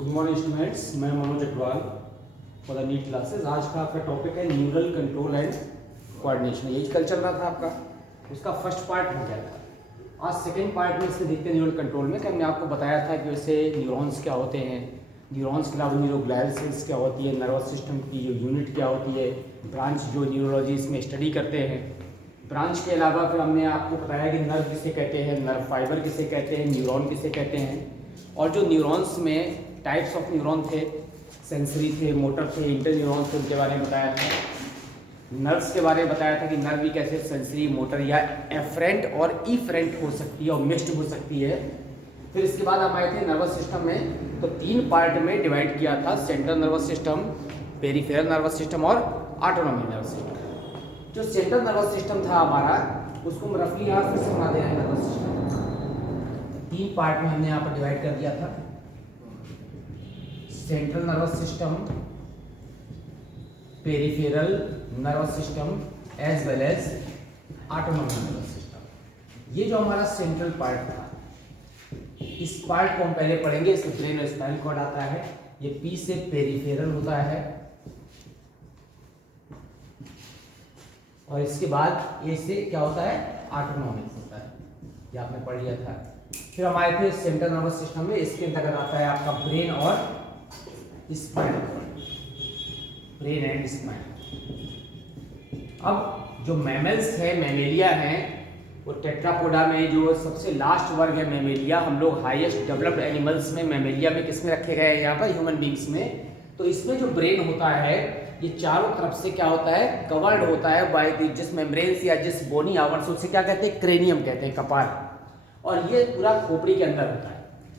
Good morning students, मैं Manoj Agrawal for the NEET classes. आज का आपका टॉपिक है न्यूरल कंट्रोल एंड कोऑर्डिनेशन। यही कल चल रहा था आपका, उसका फर्स्ट पार्ट हो गया था। आज सेकंड पार्ट में इसमें देखते हैं न्यूरल कंट्रोल में कि हमने आपको बताया था कि वैसे न्यूरॉन्स क्या होते हैं, न्यूरॉन्स के अलावा न्यूरोग्लियल सेल्स क्या होती है, नर्वस सिस्टम की जो यूनिट क्या होती है, ब्रांच जो न्यूरोलॉजी इसमें स्टडी करते हैं। ब्रांच के अलावा फिर हमने आपको बताया कि नर्व किसे कहते हैं, नर्व फाइबर किसे कहते हैं, न्यूरॉन किसे कहते हैं, और जो न्यूरॉन्स में टाइप्स ऑफ न्यूरॉन थे, सेंसरी थे, मोटर थे, इंटर न्यूरॉन थे, उनके बारे में बताया था। नर्व्स के बारे में बताया था कि नर्व भी कैसे सेंसरी, मोटर या एफरेंट और इफरेंट हो सकती है और मिक्स्ड हो सकती है। फिर इसके बाद हम आए थे नर्वस सिस्टम में, तो 3 पार्ट में डिवाइड किया था, central nervous system, peripheral nervous system और ऑटोनॉमिक नर्वस सिस्टम। जो सेंट्रल नर्वस सिस्टम था हमारा, उसको हम रफली यहाँ फिर से बना दे रहे हैं। नर्वस सिस्टम 3 पार्ट में हमने यहाँ पर डिवाइड कर दिया था, central nervous system, peripheral nervous system as well as autonomic nervous system. ये जो हमारा सेंट्रल पार्ट था, इस पार्ट को हम पहले पढ़ेंगे। इसमें ब्रेन और स्पाइनल कॉर्ड आता है, ये पी से पेरिफेरल होता है, और इसके बाद ए से क्या होता है, ऑटोनॉमिक होता है। ये आपने पढ़ लिया था। फिर हम आए थे सेंट्रल नर्वस सिस्टम में, इसके अंतर्गत आता है आपका ब्रेन और spinal cord, brain and spine. अब जो मैमल्स है, मैमेलिया हैं, वो टेट्रापोडा में जो सबसे लास्ट वर्ग है मैमेलिया, हम लोग हाईएस्ट डेवलप्ड एनिमल्स में मैमेलिया में किसमें रखे गए हैं, यहाँ पर ह्यूमन बींग्स में। तो इसमें जो ब्रेन होता है, ये चारों तरफ से क्या होता है, कवर्ड होता है बाय जिस मेम्ब्रेन या जिस बोनी आवरण से, उसे क्या कहते हैं, क्रेनियम कहते हैं, कपाल। और ये पूरा खोपड़ी के अंदर होता है।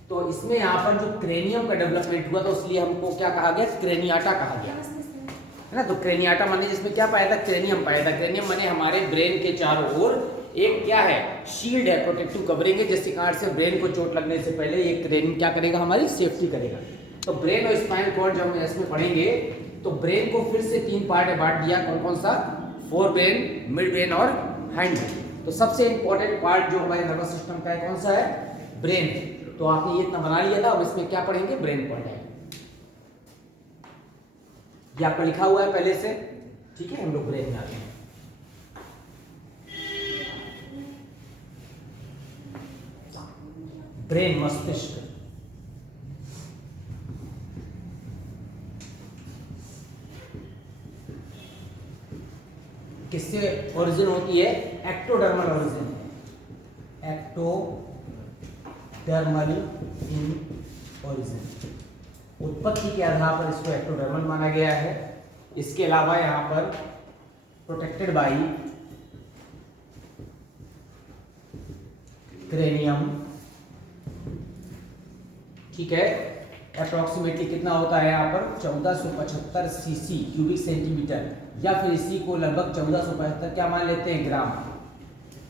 तो इसमें यहाँ पर जो क्रेनियम का डेवलपमेंट हुआ, तो इसलिए हमको क्या कहा गया, क्रेनियाटा कहा गया, है ना। तो क्रेनियाटा माने जिसमें क्या पाया था, क्रेनियम पाया था। क्रेनियम माने हमारे ब्रेन के चारों ओर एक क्या है, शील्ड है, प्रोटेक्टिव कवरिंग है, जिसके कारण से ब्रेन को चोट लगने से पहले ये क्रेनियम क्या करेगा, हमारी सेफ्टी करेगा। तो ब्रेन और स्पाइनल कॉर्ड जब हम इसमें पढ़ेंगे, तो ब्रेन को फिर से 3 पार्ट में बांट दिया। कौन कौन सा, फोर ब्रेन, मिड ब्रेन और हाइंड ब्रेन। तो सबसे इंपॉर्टेंट पार्ट जो हमारे नर्वस सिस्टम का है, कौन सा है, ब्रेन। तो आपने ये इतना बना लिया था। अब इसमें क्या पढ़ेंगे, ब्रेन पढ़ेंगे। ये आपका लिखा हुआ है पहले से, ठीक है। हम लोग ब्रेन में आते हैं। ब्रेन, मस्तिष्क, किससे ओरिजिन होती है, ectodermal origin, ectodermal in origin. उत्पत्ति के आधार पर इसको एक्टोडर्मल माना गया है। इसके अलावा यहाँ पर प्रोटेक्टेड बाई क्रेनियम, ठीक है। अप्रोक्सीमेटली कितना होता है यहाँ पर, 1475 सीसी क्यूबिक सेंटीमीटर, या फिर इसी को लगभग 1475 क्या मान लेते हैं, ग्राम।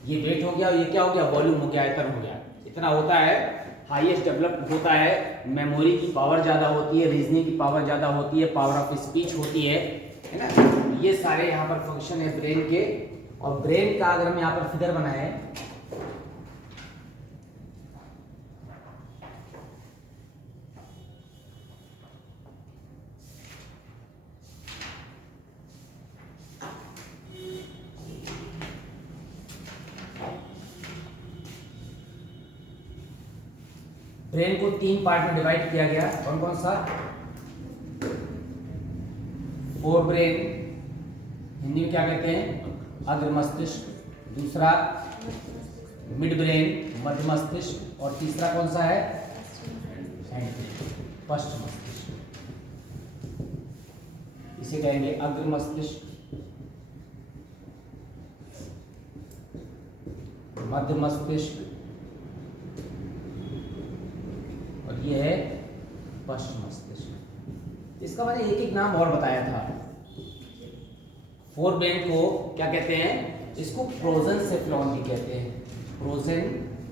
ये वेट हो गया, और ये क्या हो गया, वॉल्यूम हो गया, आयतन हो गया। इतना होता है। हाईएस्ट डेवलप होता है, मेमोरी की पावर ज़्यादा होती है, रीजनिंग की पावर ज़्यादा होती है, पावर ऑफ स्पीच होती है ना। ये सारे यहाँ पर फंक्शन है ब्रेन के। और ब्रेन का अगर हम यहाँ पर फिगर बनाए, ब्रेन को 3 पार्ट में डिवाइड किया गया। कौन कौन सा, फोर ब्रेन, हिंदी में क्या कहते हैं, अग्र मस्तिष्क, दूसरा मिड ब्रेन, मध्य मस्तिष्क, और तीसरा कौन सा है, पश्च मस्तिष्क। इसे कहेंगे अग्र मस्तिष्क, मध्य मस्तिष्क, और ये है पश्च मस्तिष्क। इसका मैंने एक एक नाम और बताया था। फोर ब्रेन को क्या कहते हैं, इसको प्रोजेनसेफ्लॉन भी कहते हैं, प्रोजेनसेफ्लॉन।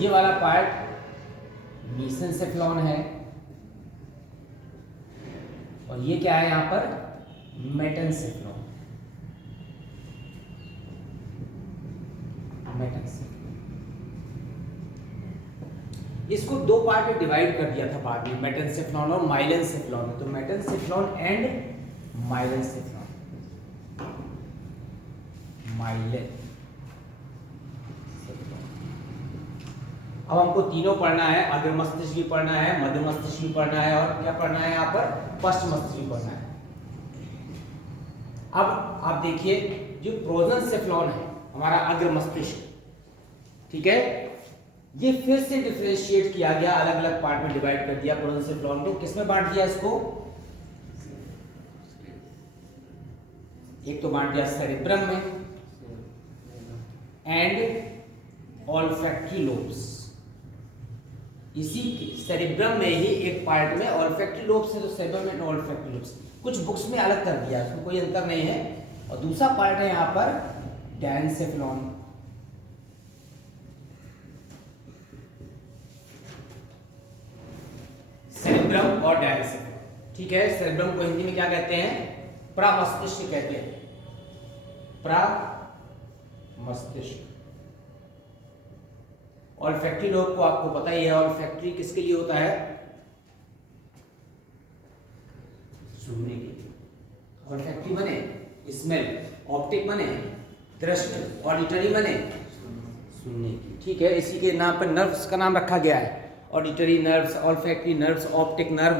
ये वाला पार्ट मेसेंसेफ्लॉन है, और ये क्या है यहाँ पर, मेटेंसेफ्लॉन। मेटेंसेफ्लॉन इसको दो पार्ट में डिवाइड कर दिया था बाद में, मेटेनसेफ्लॉन और माइलेनसेफ्लॉन। तो मेटेनसेफ्लॉन एंड माइलेनसेफ्लॉन, माइलेन। अब हमको तीनों पढ़ना है, अग्र मस्तिष्क भी पढ़ना है, मध्य मस्तिष्क भी पढ़ना है, और क्या पढ़ना है यहाँ पर, पश्च मस्तिष्क भी पढ़ना है। अब आप देखिए, जो प्रोजेंसेफ्लॉन है हमारा अग्र मस्तिष्क, ठीक है, ये फिर से डिफरेंशिएट किया गया, अलग अलग पार्ट में डिवाइड कर दिया प्रोजेंसेफ्लॉन को। किसमें बांट दिया इसको, एक तो बांट दिया सेरेब्रम में एंड ऑल्फैक्टरी लोब्स। इसी सेरेब्रम में ही एक पार्ट में ऑल्फैक्टरी लोब्स है, तो सेरेब्रम एंड ऑल्फैक्टरी लोब्स कुछ बुक्स में अलग कर दिया, इसमें कोई अंतर नहीं है। और दूसरा पार्ट है यहाँ पर डायंसेफ्लॉन, सेरेब्रम और डायंसेफ्लॉन, ठीक है। सेरेब्रम को हिंदी में क्या कहते हैं, प्रमस्तिष्क कहते हैं, प्रमस्तिष्क। ऑल्फैक्टरी लोब को आपको पता ही है, ऑल्फैक्टरी किसके लिए होता है, सूंघने के लिए। ऑल्फैक्टरी माने स्मेल, ऑप्टिक माने दृष्टि, ऑडिटरी माने सुनने की, ठीक है। इसी के नाम पर नर्व्स का नाम रखा गया है, auditory nerves, olfactory nerves, optic nerve.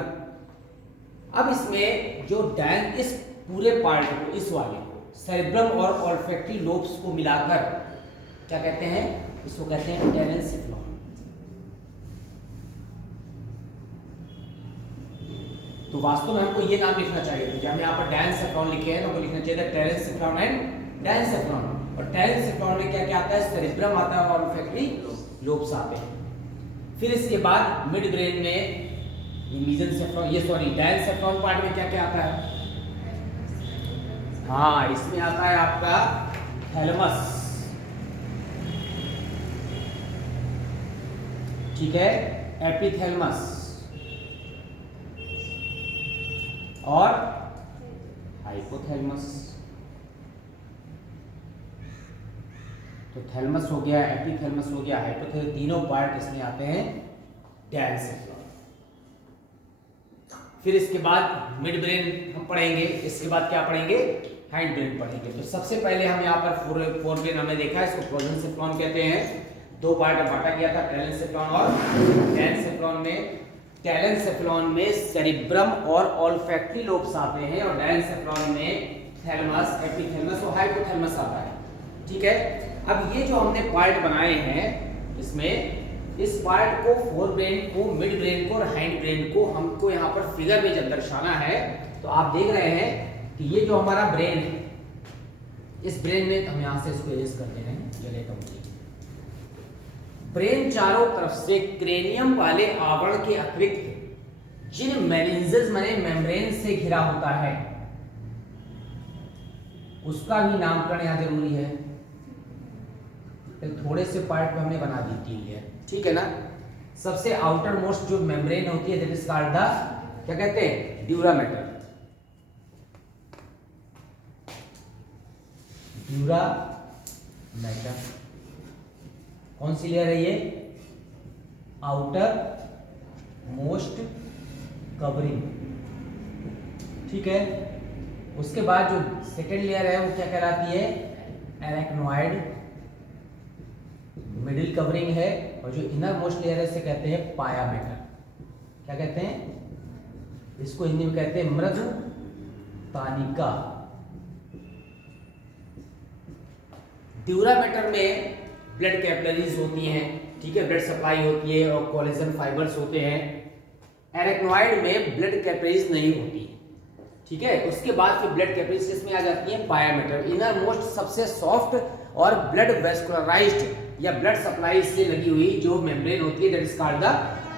अब इसमें जो इस पूरे पार्ट को, इस वाले सेरेब्रम और ऑल्फैक्टरी लोब्स को मिलाकर क्या कहते हैं, इसको कहते हैं डायंसेफ्लॉन। तो वास्तव में हमको ये नाम लिखना चाहिए था, जब हम यहाँ पर डायंसेफ्लॉन लिखे हैं तो हमको लिखना चाहिए था डायंसेफ्लॉन एंड डायंसेफ्लॉन। और डायंसेफ्लॉन में क्या क्या आता है, सेरेब्रम आता है और ऑल्फैक्टरी लोब्स आते हैं। फिर इसके बाद मिड ब्रेन में मेसेंसेफ्लॉन, ये सॉरी डायंसेफ्लॉन पार्ट में क्या क्या आता है, हाँ इसमें आता है आपका थैलेमस, ठीक है, एपिथैलेमस और हाइपोथैलेमस। तो थैलेमस हो गया, एपिथैलेमस हो गया, हाइपोथैलेमस, तीनों पार्ट इसमें आते हैं डायंसेफ्लॉन। फिर इसके बाद मिड ब्रेन हम पढ़ेंगे, इसके बाद क्या पढ़ेंगे, हाइंड ब्रेन पढ़ेंगे। तो सबसे पहले हम यहाँ पर फोर ब्रेन हमने देखा, इसको प्रोजेंसेफ्लॉन कहते हैं। दो पार्ट में बांटा गया था, टैलेंसेफ्लॉन और डायंसेफ्लॉन में। टैलेंसेफ्लॉन में सेरेब्रम और ऑल्फैक्टरी लोब्स आते हैं, और डायंसेफ्लॉन में थैलेमस, एपिथैलेमस और हाइपोथैलेमस आता है, ठीक है। अब ये जो हमने पार्ट बनाए हैं, इसमें इस पार्ट को, फोर ब्रेन को, मिड ब्रेन को और हाइंड ब्रेन को हमको यहाँ पर फिगर में जब दर्शाना है, तो आप देख रहे हैं कि ये जो हमारा ब्रेन है, इस ब्रेन में हम यहाँ से इसको इरेज करते हैं, जगह कम होगी। ब्रेन चारों तरफ से क्रेनियम वाले आवरण के अतिरिक्त जिन मेनिन्जेस माने मेम्ब्रेन से घिरा होता है, उसका भी नामकरण यहाँ जरूरी है। थोड़े से पार्ट पे हमने बना दी तीन लेयर, ठीक है ना। सबसे आउटर मोस्ट जो मेम्ब्रेन होती है, दैट इज कॉल्ड द, क्या कहते हैं, ड्यूरामेटर। ड्यूरामेटर कौन सी लेयर है, ये आउटर मोस्ट कवरिंग, ठीक है। उसके बाद जो सेकेंड लेयर है वो क्या कहलाती है, एरेक्नोइड मिडिल कवरिंग है, और जो इनर मोस्ट लेयर है इसे कहते हैं पायामेटर। क्या कहते हैं, इसको हिंदी में कहते हैं मृदु तानिका। ड्यूरामेटर में ब्लड कैपिलरीज होती हैं, ठीक है, ब्लड सप्लाई होती है और कोलेजन फाइबर्स होते हैं। एरेक्नोइड में ब्लड कैपिलरीज नहीं होती, ठीक है। उसके बाद फिर ब्लड कैपिलरीज इसमें आ जाती है पायामेटर, इनर मोस्ट सबसे सॉफ्ट और ब्लड वेस्कुलराइज्ड या ब्लड सप्लाई से लगी हुई जो मेम्ब्रेन होती है, that is called the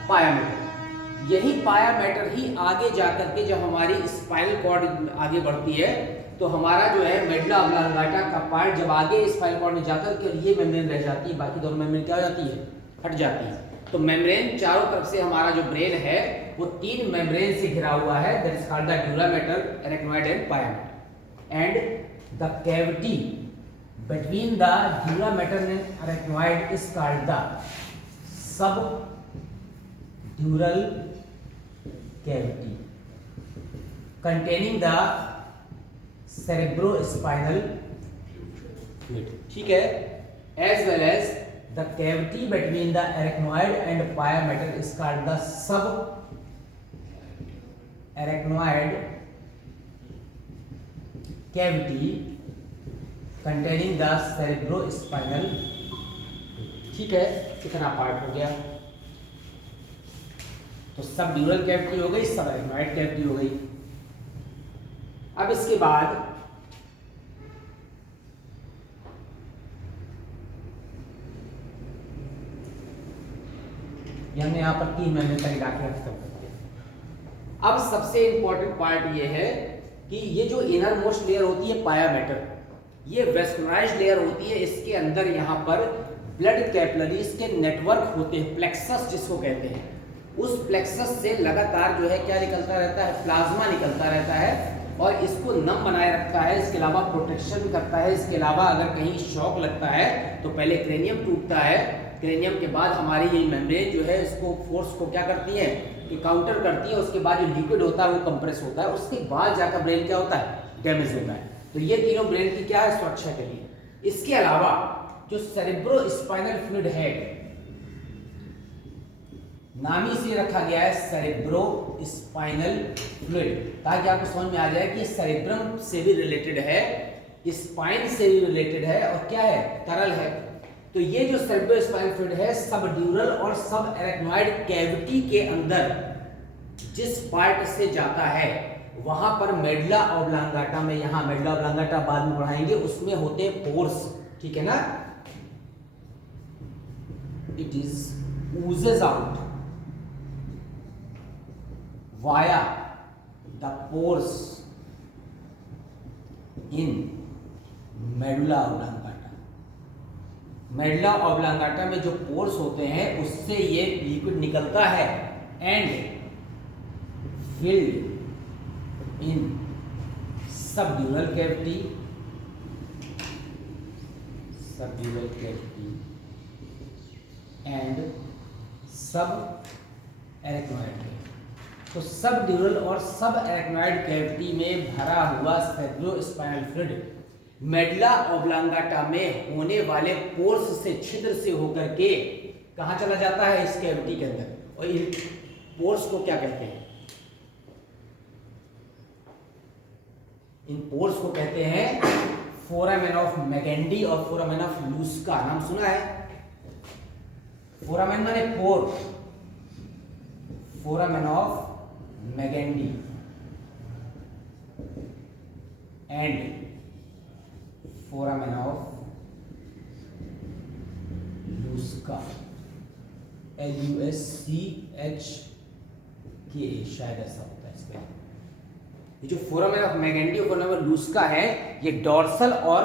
pia mater. यही पायामेटर ही आगे जाकर के जब हमारी स्पाइनल कॉर्ड आगे बढ़ती है, तो हमारा जो है मेडुला ऑब्लांगेटा का पार्ट जब आगे स्पाइनल कॉर्ड में जाकर के ये मेम्ब्रेन रह जाती है, बाकी दोनों मेम्ब्रेन क्या हो जाती है, हट जाती है। तो मेम्ब्रेन चारों तरफ से हमारा जो ब्रेन है वो तीन मेम्ब्रेन से घिरा हुआ है, that is called the durameter, arachnoid and piameter. And the cavity between the durameter and arachnoid is called the dural cavity containing the cerebrospinal fluid, ठीक है, as well as the cavity between the arachnoid and pia mater is called the subarachnoid cavity containing the cerebrospinal, ठीक है, कितना part हो गया, तो सब ड्यूरल cavity हो गई, सब एरेक्नोइड कैविटी हो गई। अब इसके बाद हमने यहां पर 3 महीने तक लाके खत्म कर दिया। अब सबसे इंपॉर्टेंट पार्ट ये है कि ये जो इनर मोस्ट लेयर होती है पाया मेटल, ये वेस्कुलराइज्ड लेयर होती है, इसके अंदर यहाँ पर ब्लड कैपिलरीज के नेटवर्क होते हैं, प्लेक्सस जिसको कहते हैं, उस प्लेक्सस से लगातार जो है क्या निकलता रहता है, प्लाज्मा निकलता रहता है और इसको नम बनाए रखता है, इसके अलावा प्रोटेक्शन करता है, इसके अलावा अगर कहीं शॉक लगता है तो पहले क्रेनियम टूटता है, क्रेनियम के बाद हमारी ये मेम्ब्रेन जो है इसको फोर्स को क्या करती है कि काउंटर करती है, उसके बाद जो लिक्विड होता है वो कंप्रेस होता है, उसके बाद जाकर ब्रेन क्या होता है, डैमेज होता है। तो ये तीनों ब्रेन की क्या है, सुरक्षा के लिए। इसके अलावा जो सेरेब्रोस्पाइनल फ्लूइड है, नाम ही से रखा गया है सेरेब्रोस्पाइनल फ्लूइड, ताकि आपको समझ में आ जाए कि सेरेब्रम से भी रिलेटेड है, स्पाइन से भी रिलेटेड है और क्या है, तरल है। तो ये जो सेरेब्रोस्पाइनल फ्लूइड है सब ड्यूरल और सब एरेक्नोइड कैविटी के अंदर जिस पार्ट से जाता है वहां पर मेडुला ऑब्लांगाटा में, यहां मेडुला ऑब्लांगाटा बाद में पढ़ाएंगे, उसमें होते हैं पोर्स, ठीक है ना, it is oozes out via the pores in medulla oblongata। Medulla oblongata में जो पोर्स होते हैं उससे ये लिक्विड निकलता है and filled in subdural cavity, subdural cavity and सब एरेक्नोइड। तो सब ड्यूरल और सब एरेक्नोइड कैविटी में भरा हुआ सेरेब्रोस्पाइनल फ्लूइड मेडुला ऑब्लांगाटा में होने वाले पोर्स से, छिद्र से होकर के कहां चला जाता है, इस कैविटी के अंदर, और इन पोर्स को क्या कहते हैं, इन पोर्स को कहते हैं फोरामेन ऑफ मैगेंडी और फोरामेन ऑफ लूस्का। नाम सुना है, फोरामेन माने pore, foramen of Magendie and foramen of Luschka, LUSCHKA, शायद ऐसा होता है इसका। ये जो फोरामेन ऑफ मैगेंडी और फोरामेन ऑफ लूस्का है, ये डॉर्सल और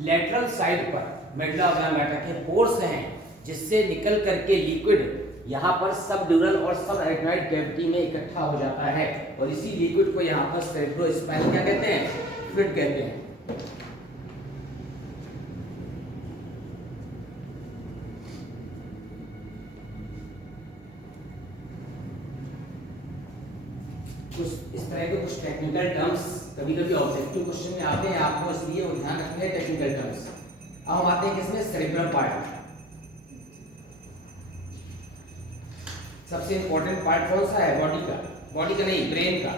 लेटरल साइड पर मेडुला ऑब्लांगाटा के पोर्स हैं, जिससे निकल करके लिक्विड यहाँ पर सब ड्यूरल और सब एरेक्नोइड कैविटी में इकट्ठा हो जाता है, और इसी लिक्विड को यहाँ पर सेरेब्रोस्पाइनल क्या कहते हैं, फ्लूइड कहते हैं। कुछ इस तरह के कुछ टेक्निकल टर्म्स कभी कभी ऑब्जेक्टिव क्वेश्चन में आते हैं, आपको इसलिए वो ध्यान रखना है टेक्निकल टर्म्स। अब हम आते हैं किसमें, सेरेब्रम पार्ट। सबसे इंपॉर्टेंट पार्ट कौन सा है, बॉडी का, बॉडी का नहीं, ब्रेन का।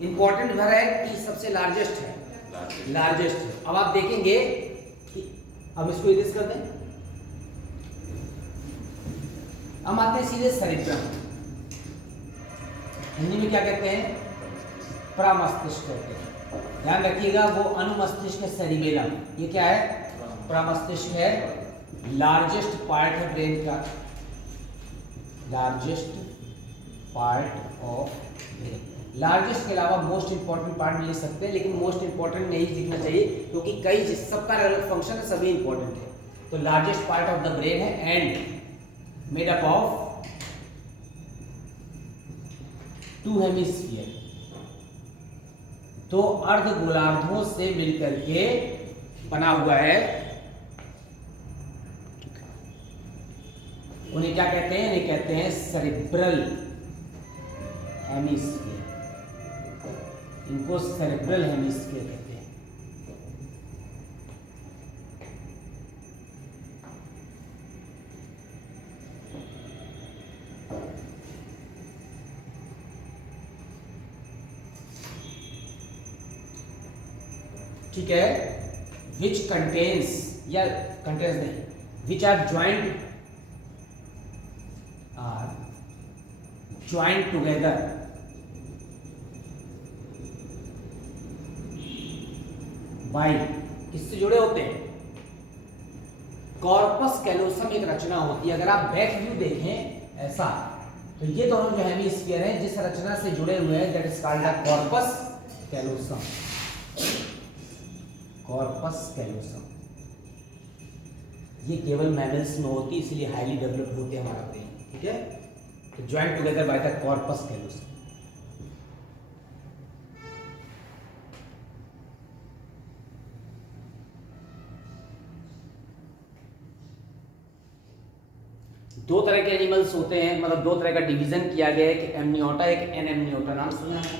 इंपॉर्टेंट भर है कि सबसे लार्जेस्ट है, लार्जेस्ट है। अब आप देखेंगे कि अब इसको इरेज कर दें, हम आते हैं सीधे सेरेब्रम। हिंदी में क्या कहते हैं, प्रमस्तिष्क कहते हैं। ध्यान रखिएगा, वो अनुमस्तिष्क है सेरिबेलम, ये क्या है, प्रमस्तिष्क है, लार्जेस्ट पार्ट है ब्रेन का, largest part of brain. Largest के अलावा मोस्ट इंपॉर्टेंट पार्ट भी ले सकते हैं, लेकिन मोस्ट इंपॉर्टेंट नहीं दिखना चाहिए क्योंकि कई सबका अलग फंक्शन है, सभी इंपॉर्टेंट है। तो largest part of the brain है and made up of 2 hemisphere, 2 अर्ध गोलार्धों से मिलकर के बना हुआ है उन्हें क्या कहते हैं? इन्हें कहते हैं सेरिब्रल हेमिस्फीयर। इनको सेरिब्रल हेमिस्फीयर कहते हैं। ठीक है, विच कंटेन्स या कंटेन्स नहीं, which are joint together by, किससे जुड़े होते हैं? कॉर्पस कैलोसम एक रचना होती है। अगर आप बैक व्यू देखें ऐसा, तो ये दोनों जो हेमिस्फीयर हैं जिस रचना से जुड़े हुए हैं, that is called the corpus callosum. Corpus callosum ये केवल मैमल्स में होती है, इसलिए हाईली डेवलप्ड होते हैं हमारा ब्रेन। ठीक है, तो joint together by the corpus callosum. दो तरह के एनिमल्स होते हैं, मतलब दो तरह का डिवीजन किया गया है कि एमनियोटा, एक एनेमनियोटा। नाम सुना है?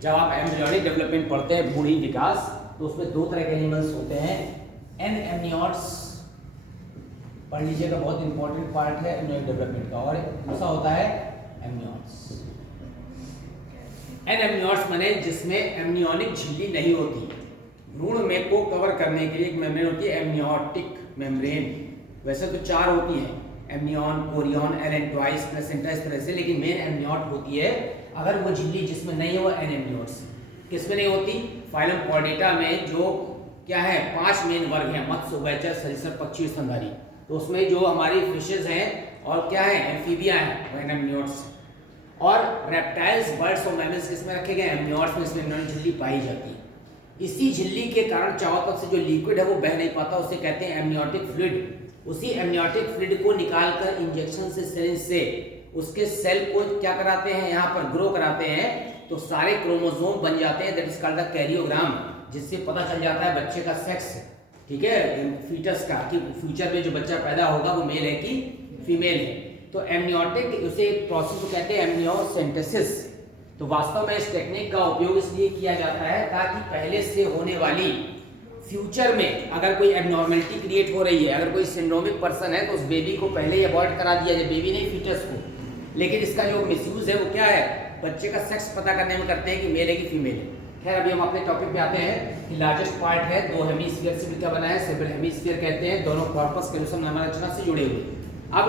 जब आप एम्ब्रियोनिक डेवलपमेंट पढ़ते हैं, भ्रूणी विकास, तो उसमें दो तरह के एनिमल्स होते हैं। एनेमनियोट्स पढ़ लीजिएगा, बहुत इंपॉर्टेंट पार्ट है एम्ब्रियोनिक डेवलपमेंट का। और दूसरा होता है एमनियोट्स। एनेमनियोट्स माने जिसमें एमनियोनिक झिल्ली नहीं होती। भ्रूण में को कवर करने के लिए एक मेम्ब्रेन होती है, एमनियोटिक मेम्ब्रेन। वैसे तो चार होती हैं, एमनियॉन, कोरियन, एलेंटॉइड्स, प्लेसेंटा, इस तरह से, लेकिन मेन एमनियोट होती है। अगर वो झिल्ली जिसमें नहीं है वो एनेमनियोट्स। किसमें नहीं होती? फाइलम पॉर्डेटा में जो क्या है, 5 मेन वर्ग हैं, मत्स्य, उभयचर, सरीसृप, पक्षी, स्तनधारी। तो उसमें जो हमारी फिशेज हैं और क्या है, एम्फीबिया है, वो एनेमनियोट्स। और रेप्टाइल्स, बर्ड्स और मैमल्स किसमें रखे गए? एमनियोट्स में। इसमें एमनियोटिक झिल्ली पाई जाती है। इसी झिल्ली के कारण चारों तरफ से जो लिक्विड है वो बह नहीं पाता, उसे कहते हैं एमनियोटिक फ्लूइड। उसी एमनियोटिक फ्लूइड को निकालकर इंजेक्शन से, सिरिंज से उसके सेल को क्या कराते हैं, यहाँ पर ग्रो कराते हैं, तो सारे क्रोमोसोम बन जाते हैं, दैट इज कॉल्ड द कैरियोग्राम, जिससे पता चल जाता है बच्चे का सेक्स। ठीक है, फीटस का, कि फ्यूचर में जो बच्चा पैदा होगा वो मेल है कि फीमेल है। तो एमनियोटिक उसे प्रोसेस को कहते हैं एमनियोसेंटेसिस। तो वास्तव में इस टेक्निक का उपयोग इसलिए किया जाता है ताकि पहले से होने वाली फ्यूचर में अगर कोई एबनॉर्मलिटी क्रिएट हो रही है, अगर कोई सिंड्रोमिक पर्सन है, तो उस बेबी को पहले ही अवॉइड करा दिया जाए, बेबी नहीं फीटस को। लेकिन इसका जो मिसयूज है वो क्या है, बच्चे का सेक्स पता करने में करते हैं कि मेल है कि फीमेल है। खैर, अभी हम अपने टॉपिक पे आते हैं कि लार्जेस्ट पार्ट है, दो हेमिस्फीयर से मिलकर बना है, सेरेब्रल हेमिस्फीयर कहते हैं, दोनों कॉर्पस कैलोसम नामक रचना से जुड़े हुए। अब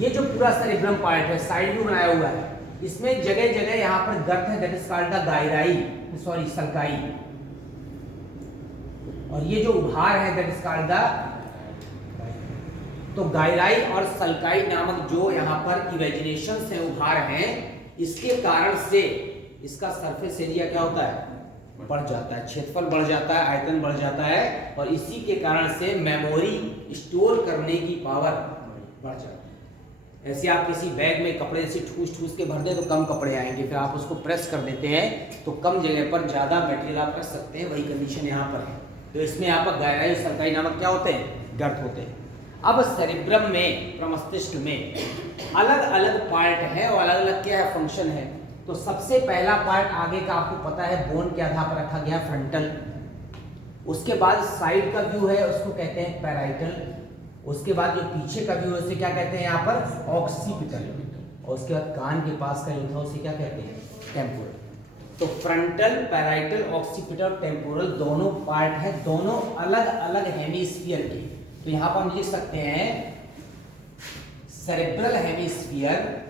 ये जो पूरा सेरेब्रम पार्ट है, साइड व्यू बनाया हुआ है, इसमें जगह जगह यहाँ पर गर्त है, that is called the gyri, sorry sulci. और ये जो उभार है दैट इज कॉल्ड द, तो गायराई और सल्काई नामक जो यहाँ पर इवेजिनेशन से उभार हैं, इसके कारण से इसका सरफेस एरिया क्या होता है, बढ़ जाता है, क्षेत्रफल बढ़ जाता है, आयतन बढ़ जाता है, और इसी के कारण से मेमोरी स्टोर करने की पावर बढ़ जाती है। ऐसे आप किसी बैग में कपड़े से ठूस ठूस के भर दें तो कम कपड़े आएंगे, फिर आप उसको प्रेस कर देते हैं तो कम जगह पर ज़्यादा मटेरियल आप रख सकते हैं, वही कंडीशन यहाँ पर है। तो इसमें यहाँ पर गायराई सल्काई नामक क्या होते हैं, गर्त होते हैं। अब सेरेब्रम में, प्रमस्तिष्क में अलग अलग पार्ट है और अलग अलग क्या है, फंक्शन है। तो सबसे पहला पार्ट आगे का आपको पता है, बोन के आधार पर रखा गया, फ्रंटल। उसके बाद साइड का व्यू है, उसको कहते हैं पैराइटल। उसके बाद जो पीछे का व्यू है उसे क्या कहते हैं यहाँ पर, ऑक्सीपिटल। और उसके बाद कान के पास का जो था उसे क्या कहते हैं, टेम्पोरल। तो फ्रंटल, पैराइटल, ऑक्सीपिटल, टेम्पोरल दोनों पार्ट है, दोनों अलग अलग हेमिस्फीयर के। तो यहाँ पर हम लिख सकते हैं सेरेब्रल हेमिस्फीयर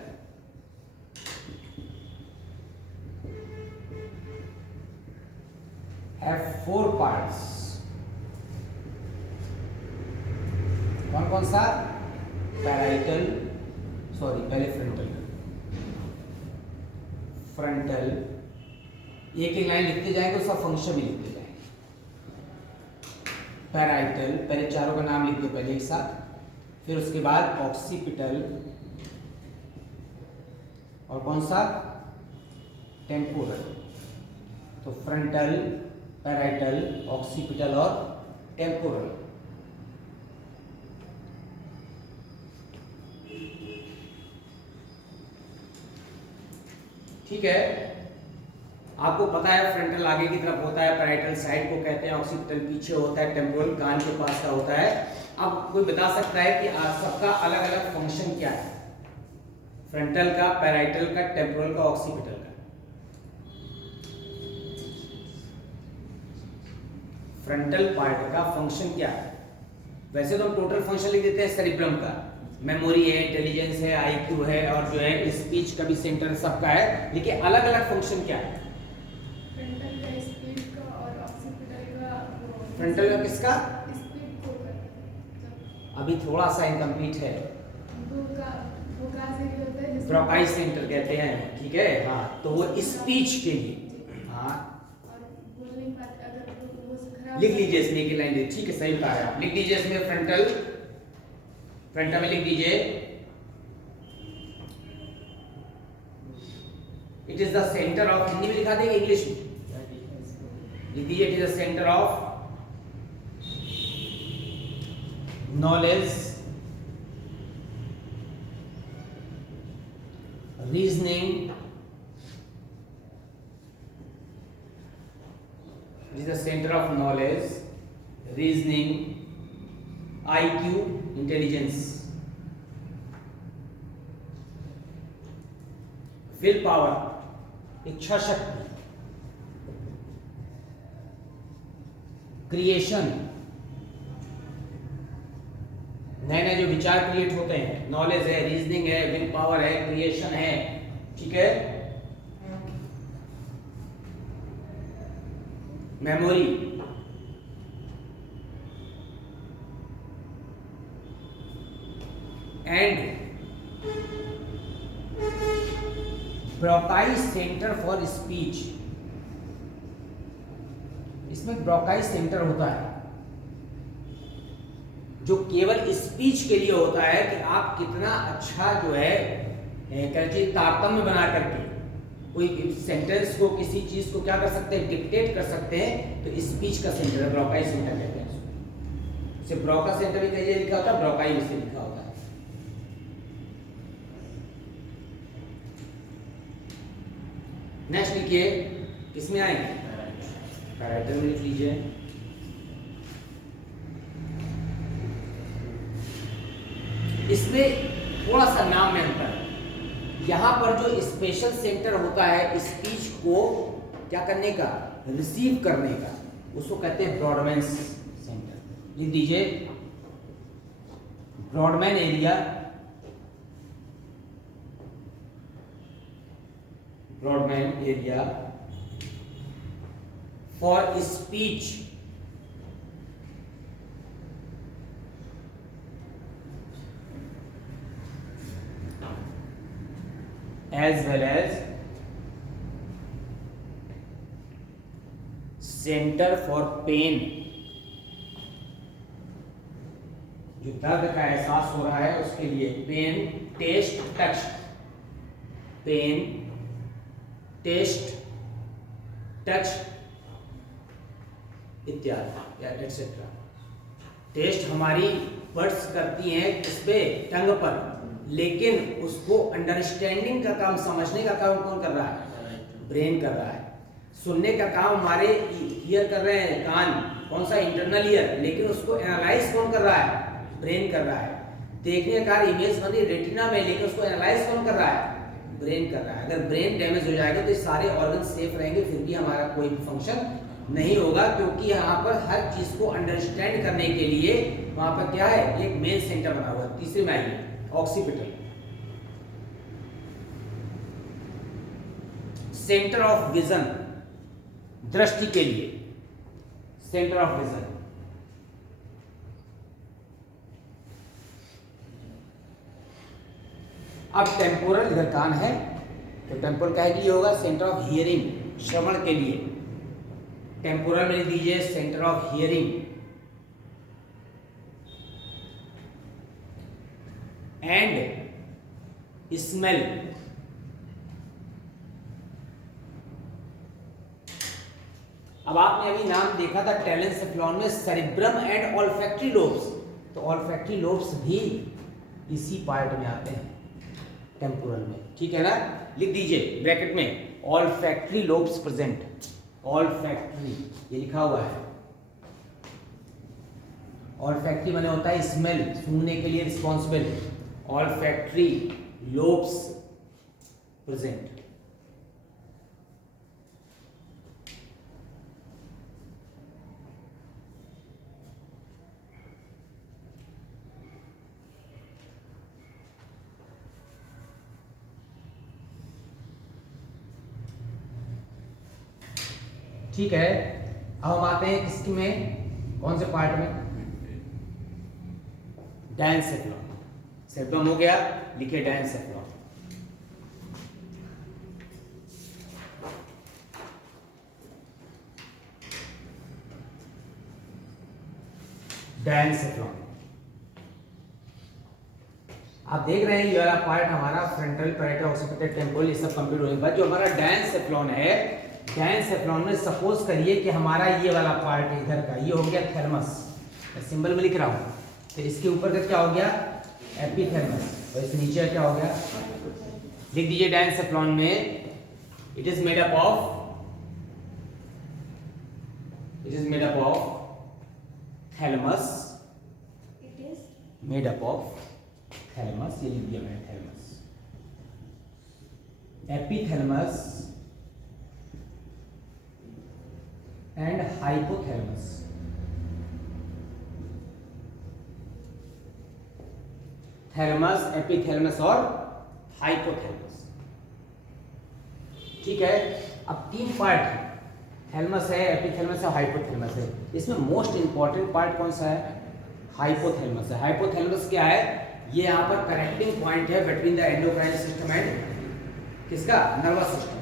have 4 parts। कौन कौन सा, पैराइटल, सॉरी पहले फ्रंटल, फ्रंटल एक एक लाइन लिखते जाएंगे, उसका फंक्शन भी लिखते जाएंगे। पैराइटल, पहले चारों का नाम लिखते पहले एक साथ, फिर उसके बाद ऑक्सीपिटल, और कौन सा, टेम्पोरल। तो फ्रंटल, पैराइटल, ऑक्सीपिटल और टेम्पोरल। ठीक है, आपको पता है फ्रंटल आगे की तरफ होता है, पैराइटल साइड को कहते हैं, ऑक्सीपिटल पीछे होता है, टेम्पोरल कान के पास का होता है। अब कोई बता सकता है कि सबका अलग अलग फंक्शन क्या है, फ्रंटल का, पैराइटल का, टेम्पोरल का, ऑक्सीपिटल का। फ्रंटल पार्ट का फंक्शन क्या है? वैसे तो हम टोटल फंक्शन लिख देते हैं सेरिब्रम का, मेमोरी है, इंटेलिजेंस है, आईक्यू है, और जो है स्पीच का भी सेंटर सबका है, लेकिन अलग अलग फंक्शन क्या है? फ्रंटल का स्पीच का और ऑक्सीपिटल का। फ्रंटल का किसका? स्पीच को करता अभी थोड़ा सा इनकम्प्लीट है, वो का से भी होता है ब्रोकाई सेंटर कहते हैं, ठीक है। हाँ, तो वो स्पीच के लिए, हाँ और बोलने की बात अगर वो खराब लिख लीजिए इसमें एक लाइन दे, ठीक है, सही बता रहे हैं आप। लिख दीजिए इसमें फ्रंटल, फ्रंटल में लिख दीजिए it is the centre of, Hindi में लिखा देंगे इंग्लिश में लिख दीजिए, it is the centre of knowledge, reasoning, it is the center of knowledge, reasoning, IQ, intelligence, will power, इच्छा शक्ति, क्रिएशन, नए नए जो विचार क्रिएट होते हैं, नॉलेज है, रीजनिंग है, विल पावर है, क्रिएशन है, ठीक है, memory, and Broca centre for speech. इसमें ब्रोकाई सेंटर होता है जो केवल स्पीच के लिए होता है कि आप कितना अच्छा जो है तारतम्य बना करके कोई सेंटेंस को, किसी चीज को क्या कर सकते हैं, डिक्टेट कर सकते हैं, तो स्पीच का सेंटर है, ब्रोकाई सेंटर कहते हैं उसको। इसे ब्रोका सेंटर भी कहीं लिखा होता है, ब्रोकाई भी से लिखा होता है। नेक्स्ट लिखिए, किसमें आएंगे, पैराइटल में लिख लीजिए। इसमें थोड़ा सा नाम में अंतर है, यहाँ पर जो स्पेशल सेंटर होता है स्पीच को क्या करने का, रिसीव करने का, उसको कहते हैं ब्रॉडमैन सेंटर। लिख दीजिए Brodmann area, Brodmann area for speech as well as center for pain, जो दर्द का एहसास हो रहा है उसके लिए, pain, taste, touch, pain, taste, touch इत्यादि एटसेट्रा। टेस्ट हमारी बर्ड्स करती हैं किस पे, टंग पर, लेकिन उसको अंडरस्टैंडिंग का काम, समझने का काम कौन कर रहा है, ब्रेन कर रहा है। सुनने का काम हमारे ईयर कर रहे हैं, कान, कौन सा, इंटरनल ईयर, लेकिन उसको एनालाइज कौन कर रहा है, ब्रेन कर रहा है। देखने का इमेज बनी रेटिना में, लेकिन उसको एनालाइज कौन कर रहा है, ब्रेन कर रहा है। अगर ब्रेन डैमेज हो जाएगा तो ये सारे ऑर्गन सेफ रहेंगे, फिर भी हमारा कोई भी फंक्शन नहीं होगा, क्योंकि यहाँ पर हर चीज को अंडरस्टैंड करने के लिए वहां पर क्या है, एक मेन सेंटर बना हुआ है। तीसरे में आइए, ऑक्सीपिटल, सेंटर ऑफ विजन, दृष्टि के लिए, सेंटर ऑफ विजन। अब टेम्पोरल इधर कान है, तो टेम्पोरल क्या है, होगा सेंटर ऑफ हियरिंग, श्रवण के लिए। टेम्पोरल में लिख दीजिए centre of hearing and smell. अब आपने अभी नाम देखा था टेलेंसेफ्लॉन में, सेरिब्रम एंड ऑल्फैक्टरी लोब्स, तो ऑल्फैक्टरी लोब्स भी इसी पार्ट में आते हैं। टेम्पोरल में, ठीक है ना। लिख दीजिए ब्रैकेट में all factory lobes present, all factory ये लिखा हुआ है। ऑल फैक्ट्री माने होता है स्मेल, सूंघने के लिए responsible. All factory lobes present. ठीक है, अब हम आते हैं किसकी में, कौन से पार्ट में, डायनसेफ्लॉन। सेफ्लॉन हो गया, लिखिए डायनसेफ्लॉन। डायनसेफ्लॉन आप देख रहे हैं ये वाला पार्ट हमारा फ्रंटल, पैराइटल, ऑक्सीपिटल, टेम्पोरल ये सब कंप्लीट होने के बाद जो हमारा डायनसेफ्लॉन है, डायनसेफ्लॉन में सपोज करिए कि हमारा ये वाला पार्ट इधर का ये हो गया थैलमस, सिंबल में लिख रहा हूं, तो इसके ऊपर का क्या हो गया एपिथैलेमस, और इस नीचे क्या हो गया, लिख दीजिए डायनसेफ्लॉन में it is made up of thalamus, made up of thalamus, ये लिख दिया मैंने thalamus, epithalamus and hypothalamus. Thalamus, epithalamus और हाइपोथैलेमस, ठीक है। अब तीन पार्ट है, थैलेमस है, एपिथैलेमस है, हाइपोथैलेमस है। इसमें मोस्ट इंपॉर्टेंट पार्ट कौन सा है, हाइपोथैलेमस है। हाइपोथैलेमस क्या है, ये यहाँ पर कनेक्टिंग पॉइंट है between the endocrine system and किसका, नर्वस सिस्टम।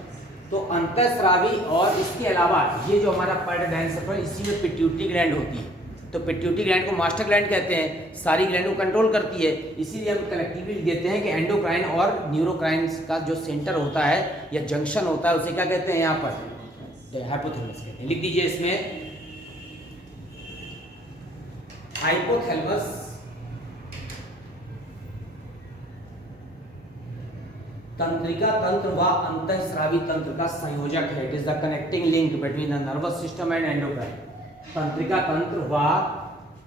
तो अंतःस्रावी और इसके अलावा ये जो हमारा पार्ट है डायनसेफ्लॉन, इसी में पिट्यूटरी ग्लैंड होती है। तो पिट्यूटरी ग्लैंड को मास्टर ग्लैंड कहते हैं, सारी ग्लैंड को कंट्रोल करती है, इसीलिए हम कलेक्टिवली देते हैं कि एंडोक्राइन और न्यूरोक्राइन का जो सेंटर होता है या जंक्शन होता है उसे क्या कहते हैं, यहाँ पर हाइपोथैलेमस कहते हैं। लिख दीजिए इसमें हाइपोथैलेमस तंत्रिका तंत्र व अंतःस्रावी तंत्र का संयोजक है। It is the connecting link between the nervous system and endocrine. तंत्रिका तंत्र व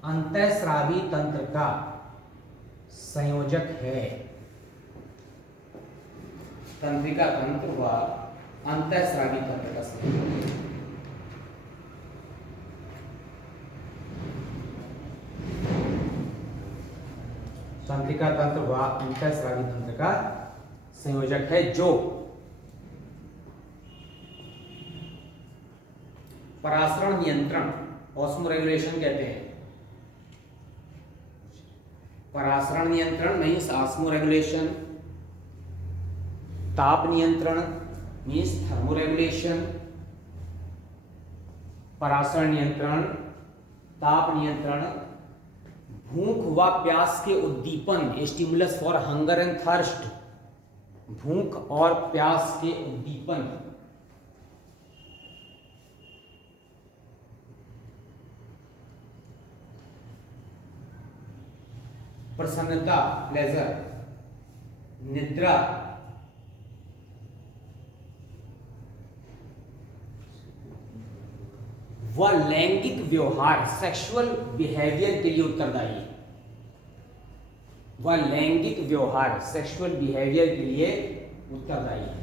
अंतःस्रावी तंत्र का संयोजक है। तंत्रिका तंत्र व अंतःस्रावी तंत्र का संयोजक। तंत्रिका तंत्र व अंतःस्रावी तंत्र का संयोजक है जो परासरण नियंत्रण, ऑस्मोरेगुलेशन कहते हैं। परासरण नियंत्रण मीन्स ऑस्मोरेगुलेशन, ताप नियंत्रण मीन्स थर्मोरेगुलेशन, परासरण नियंत्रण, ताप नियंत्रण, भूख व प्यास के उद्दीपन, stimulus for hunger and thirst, भूख और प्यास के उद्दीपन, प्रसन्नता प्लेजर, निद्रा, व लैंगिक व्यवहार, सेक्सुअल बिहेवियर के लिए उत्तरदायी है। वह लैंगिक व्यवहार, सेक्सुअल बिहेवियर के लिए उत्तरदायी है।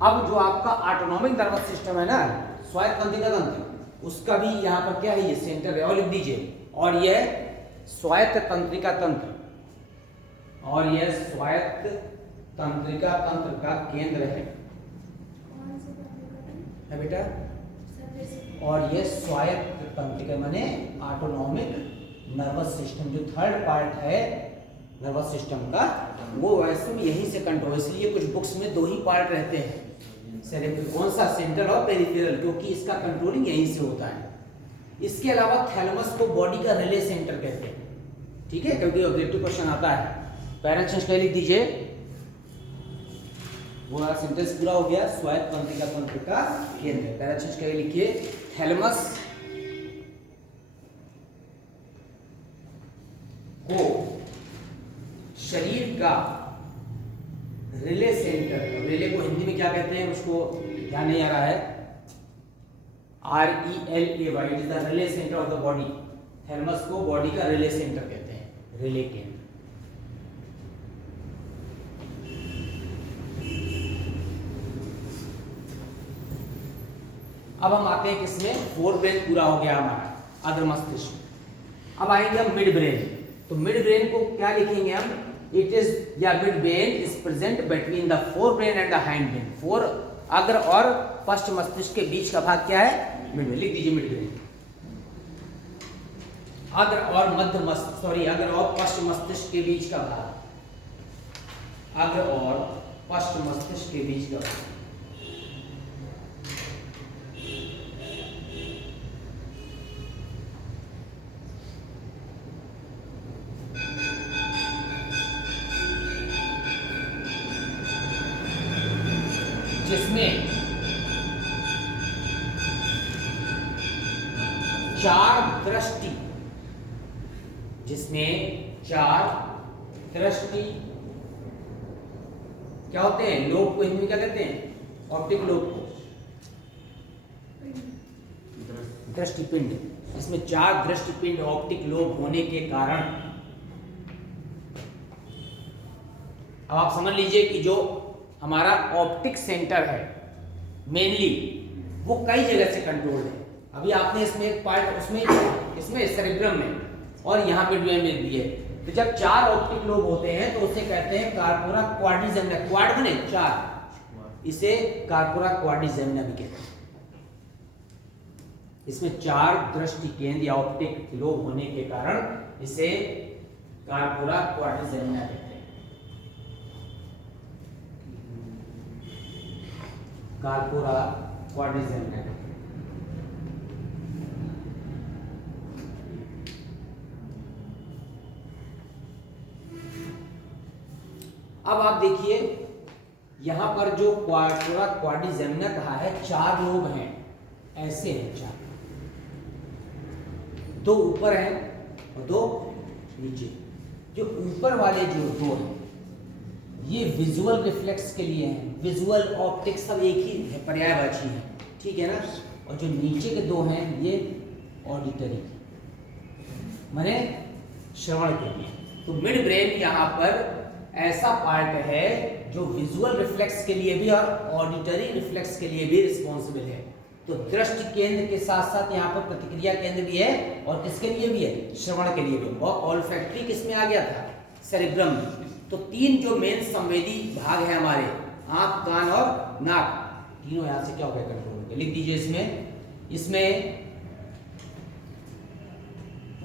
अब जो आपका ऑटोनॉमिक नर्वस सिस्टम है ना, स्वायत्त तंत्रिका तंत्र, उसका भी यहाँ पर क्या है, ये सेंटर है, और लिख दीजिए, और यह स्वायत्त तंत्रिका तंत्र, और यह स्वायत्त तंत्रिका तंत्र का केंद्र है बेटा। और ये स्वायत्त तंत्रिका माने ऑटोनॉमिक नर्वस सिस्टम, जो थर्ड पार्ट है नर्वस सिस्टम का, वो वैसे भी यहीं से कंट्रोल, इसलिए कुछ बुक्स में दो ही पार्ट रहते हैं, कौन सा, सेंट्रल और पेरिफेरल, क्योंकि इसका कंट्रोलिंग यहीं से होता है। इसके अलावा थैलेमस को बॉडी का रिले सेंटर कहते हैं, ठीक है, क्योंकि ऑब्जेक्टिव क्वेश्चन आता है। पैरेंट्स लिख दीजिए वो सेंटेंस पूरा हो गया। स्वायत्त तंत्रिका तंत्र का केंद्र। पहला चीज क्या लिखिए, थैलेमस को शरीर का रिले सेंटर, रिले को हिंदी में क्या कहते हैं उसको ध्यान नहीं आ रहा है, RELAY, it is the relay centre of the body. Thalamus को बॉडी का रिले सेंटर कहते हैं, रिले केंद्र। अब हम आते हैं किसमें, फोर ब्रेन पूरा हो गया हमारा, अधर मस्तिष्क। अब आएंगे हम मिड ब्रेन। तो मिड ब्रेन को क्या लिखेंगे हम, इट इज या mid brain is present between the fore brain and the hind brain. Four अग्र और पश्च मस्तिष्क के बीच का भाग क्या है, मिड ब्रेन। लिख दीजिए मिड ब्रेन। अग्र और अग्र और पश्च मस्तिष्क के बीच का भाग, अग्र और पश्च मस्तिष्क के बीच का भाग। जिसमें चार दृष्टि क्या होते हैं, लोब को हिंदी में क्या कहते हैं, ऑप्टिक लोब को दृष्टिपिंड। इसमें 4 दृष्टिपिंड ऑप्टिक लोब होने के कारण, अब आप समझ लीजिए कि जो हमारा ऑप्टिक सेंटर है मेनली वो कई जगह से कंट्रोल्ड है। अभी आपने इसमें एक पार्ट इसमें सेरेब्रम में और यहाँ पे डुएम में भी है। तो जब 4 ऑप्टिक लोब होते हैं तो उसे कहते हैं कार्पोरा क्वाड्रिजेमिना। क्वाड बने 4, इसे कार्पोरा क्वाड्रिजेमिना भी कहते हैं। इसमें 4 दृष्टि केंद्र या ऑप्टिक लोब होने के कारण इसे कार्पोरा क्वाड्रिजेमिना कहते हैं। Corpora quadrigemina. अब आप देखिए यहां पर जो कार्पोरा क्वाड्रिजेमिना कहा है, 4 लोब हैं, ऐसे हैं 4, 2 ऊपर हैं और 2 नीचे। जो ऊपर वाले जो 2 हैं ये विजुअल रिफ्लेक्स के लिए हैं, विजुअल ऑप्टिक्स सब एक ही है, पर्यायवाची है, ठीक है ना। और जो नीचे के 2 हैं ये ऑडिटरी, माने श्रवण के लिए। तो मिड ब्रेन यहाँ पर ऐसा पार्ट है जो विजुअल रिफ्लेक्स के लिए भी और ऑडिटरी रिफ्लेक्स के लिए भी रिस्पॉन्सिबल है। तो दृष्टि केंद्र के साथ साथ यहाँ पर प्रतिक्रिया केंद्र भी है और किसके लिए भी है, श्रवण के लिए भी। और ऑल्फैक्टरी किसमें आ गया था, सेरेब्रम में। तो 3 जो मेन संवेदी भाग है हमारे, आंख, कान और नाक, तीनों यहां से क्या हो गया, कंट्रोल हो गया। लिख दीजिए इसमें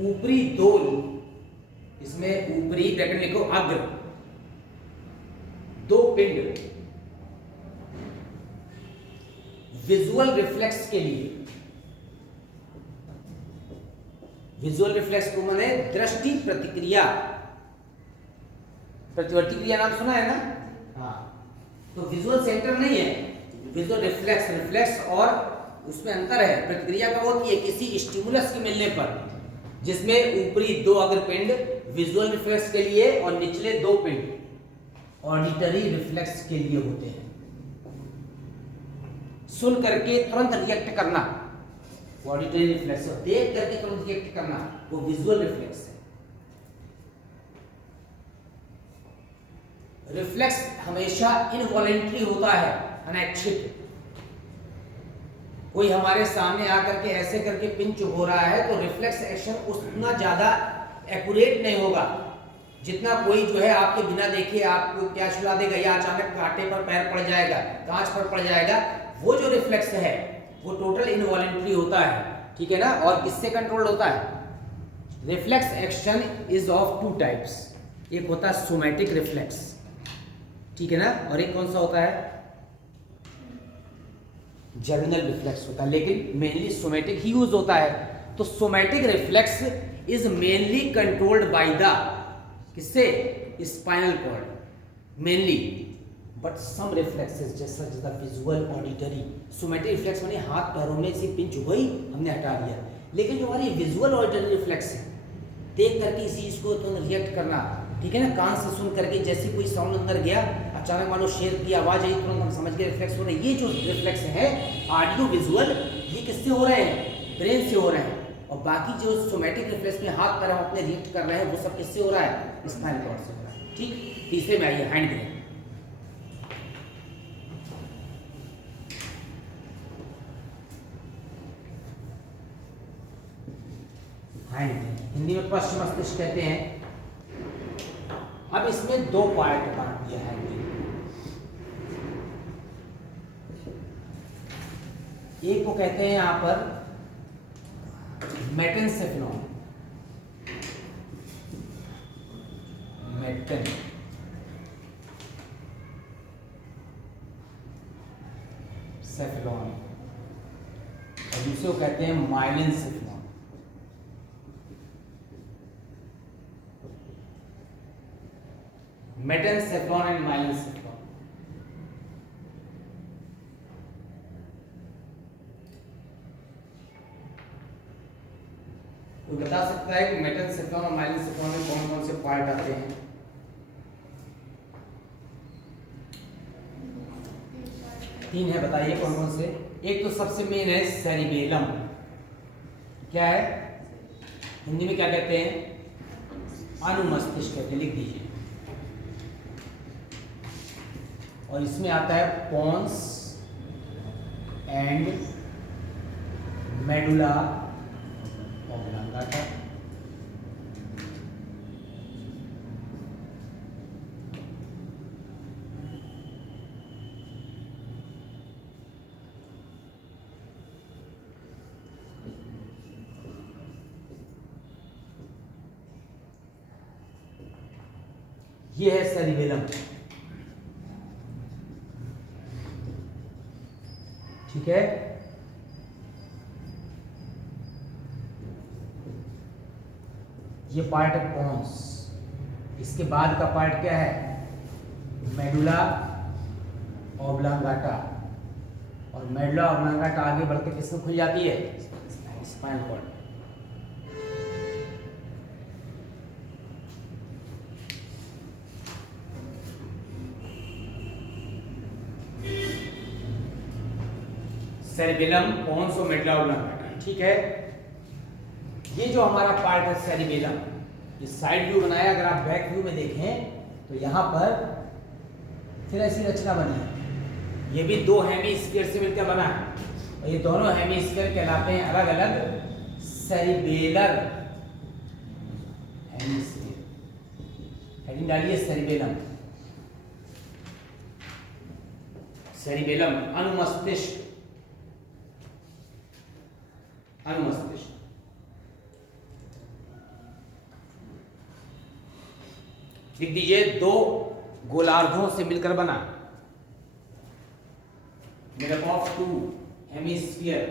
ऊपरी 2, इसमें ऊपरी ब्रैकेट लिखो अग्र 2 पिंड विजुअल रिफ्लेक्स के लिए, विजुअल रिफ्लेक्स को माने दृष्टि प्रतिक्रिया, प्रतिवर्ती क्रिया नाम सुना है ना, हाँ। तो विजुअल सेंटर नहीं है, विजुअल रिफ्लेक्स, रिफ्लेक्स और उसमें अंतर है। प्रतिक्रिया कब होती है, किसी स्टिमुलस के मिलने पर, जिसमें ऊपरी 2 अग्रपिंड विजुअल रिफ्लेक्स के लिए और निचले 2 पिंड ऑडिटरी रिफ्लेक्स के लिए होते हैं। सुन करके तुरंत रिएक्ट करना ऑडिटरी रिफ्लेक्स, देख करके तुरंत रिएक्ट करना वो विजुअल रिफ्लेक्स है। रिफ्लेक्स हमेशा इनवॉलेंट्री होता है, अनैच्छिक। कोई हमारे सामने आकर के ऐसे करके पिंच हो रहा है तो रिफ्लेक्स एक्शन उतना ज्यादा एक्यूरेट नहीं होगा जितना कोई जो है आपके बिना देखे आपको क्या छुला देगा या अचानक कांटे पर पैर पड़ जाएगा, कांच पर पड़ जाएगा। वो जो रिफ्लेक्स है वो टोटल इनवॉलेंट्री होता है, ठीक है ना। और किससे कंट्रोल होता है, reflex action is of 2 types. एक होता है सोमैटिक रिफ्लेक्स, ठीक है ना, और एक कौन सा होता है, जर्मिनल रिफ्लेक्स होता है, लेकिन मेनली सोमैटिक ही यूज होता है। तो somatic reflex is mainly controlled by the, किससे, spinal cord, mainly but some reflexes जैसा जैसा विजुअल ऑडिटरी सोमैटिक रिफ्लेक्स माने हाथ पैरों में से पिंच हुई हमने हटा दिया, लेकिन जो हमारी विजुअल ऑडिटरी रिफ्लेक्स है देख करके इस चीज को तुरंत रिएक्ट करना, ठीक है ना, कान से सुन करके जैसे कोई साउंड अंदर गया अचानक मानो शेर की आवाज आई तुरंत हम समझ के रिफ्लेक्स हो रहे हैं। ये जो रिफ्लेक्स है ऑडियो विजुअल ये किससे हो रहे हैं, ब्रेन से हो रहे हैं, और बाकी जो सोमैटिक रिफ्लेक्स में हाथ पैर हम अपने रिएक्ट कर रहे हैं वो सब किससे हो रहा है, स्पाइनल कॉर्ड से हो रहा है। ठीक, तीसरे में आइए हैंड ब्रेन। हिंदी में पश्च मस्तिष्क कहते हैं। अब इसमें दो पार्ट बांट दिया है। एक को कहते हैं यहां पर मेटेनसेफेलॉन, और दूसरे को कहते हैं माइलेनसेफेलॉन। मेटेनसेफेलॉन एंड माइलेनसेफेलॉन। कोई बता सकता है कि मेटेनसेफेलॉन और माइलेनसेफेलॉन में कौन कौन से पार्ट आते हैं? तीन है, बताइए कौन कौन से। एक तो सबसे मेन है सेरिबेलम। क्या है, हिंदी में क्या कहते हैं, अनुमस्तिष्क कहते हैं, लिख दीजिए। और इसमें आता है पोन्स एंड मेडुला ऑब्लांगाटा। ये है सेरिबेलम, ठीक है। ये पार्ट है पोन्स। इसके बाद का पार्ट क्या है, मेडुला ऑब्लांगाटा। और मेडुला ऑब्लांगाटा आगे बढ़कर किसमें खुल जाती है, स्पाइनल कॉर्ड। सेरिबेलम, पोन्स और मेडुला ऑब्लांगाटा, ठीक है। ये जो हमारा पार्ट है सेरिबेलम, ये साइड व्यू बनाया, अगर आप बैक व्यू में देखें तो यहाँ पर फिर ऐसी रचना बनी है। ये भी दो हेमीस्फीयर से मिलकर बना है, और ये दोनों हेमीस्फीयर कहलाते हैं अलग अलग सेरिबेलर हेमीस्फीयर। हेडिंग डालिए सेरिबेलम। सेरिबेलम अनुमस्तिष्क, अनुमस्तिष्क। लिख दीजिए, दो गोलार्धों से मिलकर बना, made up of two hemisphere,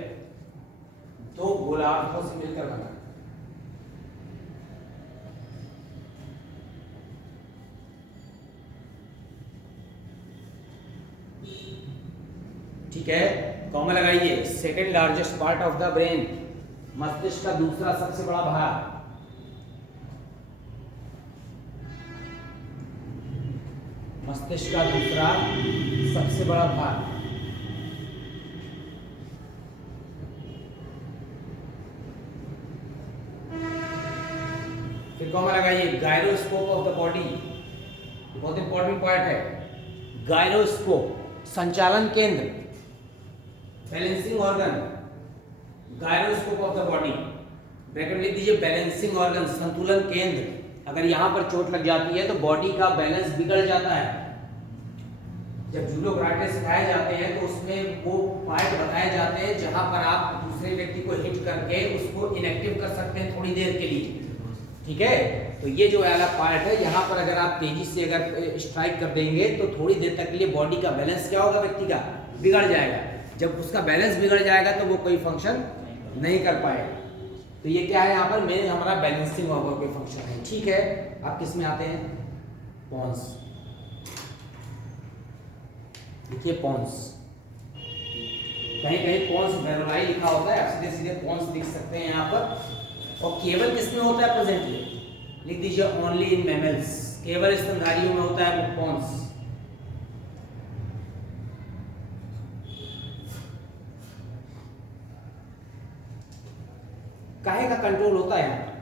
दो गोलार्धों से मिलकर बना। ठीक है, कॉमा लगाइए। Second largest part of the brain, मस्तिष्क का दूसरा सबसे बड़ा भाग। मस्तिष्क का दूसरा सबसे बड़ा भाग। फिर कॉमा लगाइए, गायरोस्कोप ऑफ द बॉडी, बहुत इंपॉर्टेंट पार्ट है। गायरोस्कोप संचालन केंद्र, balancing organ, gyroscope of the body, bracket लिख दीजिए, बैलेंसिंग ऑर्गन संतुलन केंद्र। अगर यहाँ पर चोट लग जाती है तो बॉडी का बैलेंस बिगड़ जाता है। जब जूडो कराटे सिखाए जाते हैं तो उसमें वो पार्ट बताए जाते हैं जहां पर आप दूसरे व्यक्ति को हिट करके उसको इनएक्टिव कर सकते हैं थोड़ी देर के लिए, ठीक है। तो ये जो वाला पार्ट है, यहाँ पर अगर आप तेजी से अगर स्ट्राइक कर देंगे तो थोड़ी देर तक के लिए बॉडी का बैलेंस क्या होगा, व्यक्ति का बिगड़ जाएगा। जब उसका बैलेंस बिगड़ जाएगा तो वो कोई फंक्शन नहीं कर पाएगा। तो ये क्या है, यहाँ पर मेन हमारा बैलेंसिंग ऑर्गन के फंक्शन है, ठीक है। आप किस में आते हैं, पोन्स। देखिए पॉन्स, कहीं कहीं पॉन्स वेरोलाई लिखा होता है, आप सीधे सीधे पॉन्स लिख सकते हैं यहाँ पर। और केवल किसमें होता है प्रेजेंटली, लिख दीजिए ओनली इन मैमल्स, केवल स्तनधारियों में होता है पॉन्स। काहे का कंट्रोल होता है यहाँ पर,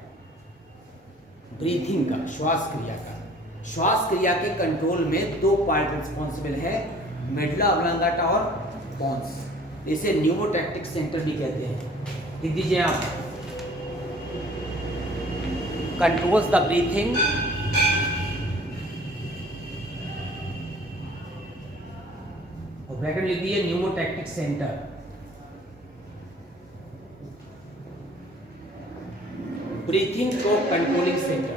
ब्रीथिंग का, श्वास क्रिया का। श्वास क्रिया के कंट्रोल में दो पार्ट रिस्पॉन्सिबल है, मेडुला ऑब्लांगाटा और पॉन्स। इसे न्यूमोटैक्टिक सेंटर भी कहते हैं। लिख दीजिए आप, कंट्रोल्स द ब्रीथिंग और ब्रैकेट लिख दीजिए न्यूमोटैक्टिक सेंटर। ब्रीथिंग को कंट्रोलिंग सेंटर,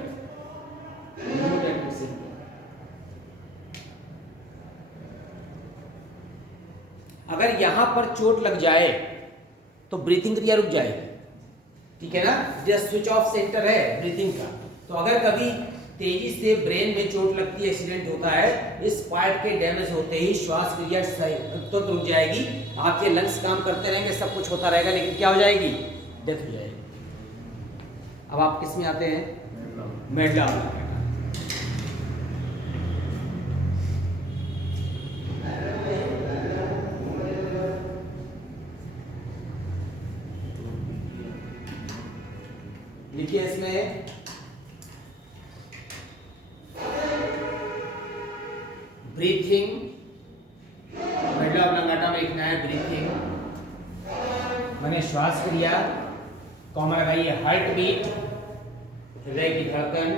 न्यूमोटैक्टिक सेंटर। अगर यहां पर चोट लग जाए तो ब्रीथिंग क्रिया रुक जाएगी, ठीक है ना, जस्ट स्विच ऑफ सेंटर है ब्रीथिंग का। तो अगर कभी तेजी से ब्रेन में चोट लगती है, एक्सीडेंट होता है, इस पार्ट के डैमेज होते ही श्वास क्रिया तुरंत रुक जाएगी, आपके लंग्स काम करते रहेंगे, सब कुछ होता रहेगा, लेकिन क्या हो जाएगी, डेथ हो जाएगी। अब आप किस में आते हैं, मेडुला ऑब्लांगाटा। लिखिए इसमें ब्रीथिंग, मेडुला ऑब्लांगाटा में लिखना है ब्रीथिंग माने श्वास क्रिया, कॉमा लगाइए हार्ट बीट, हृदय की धड़कन,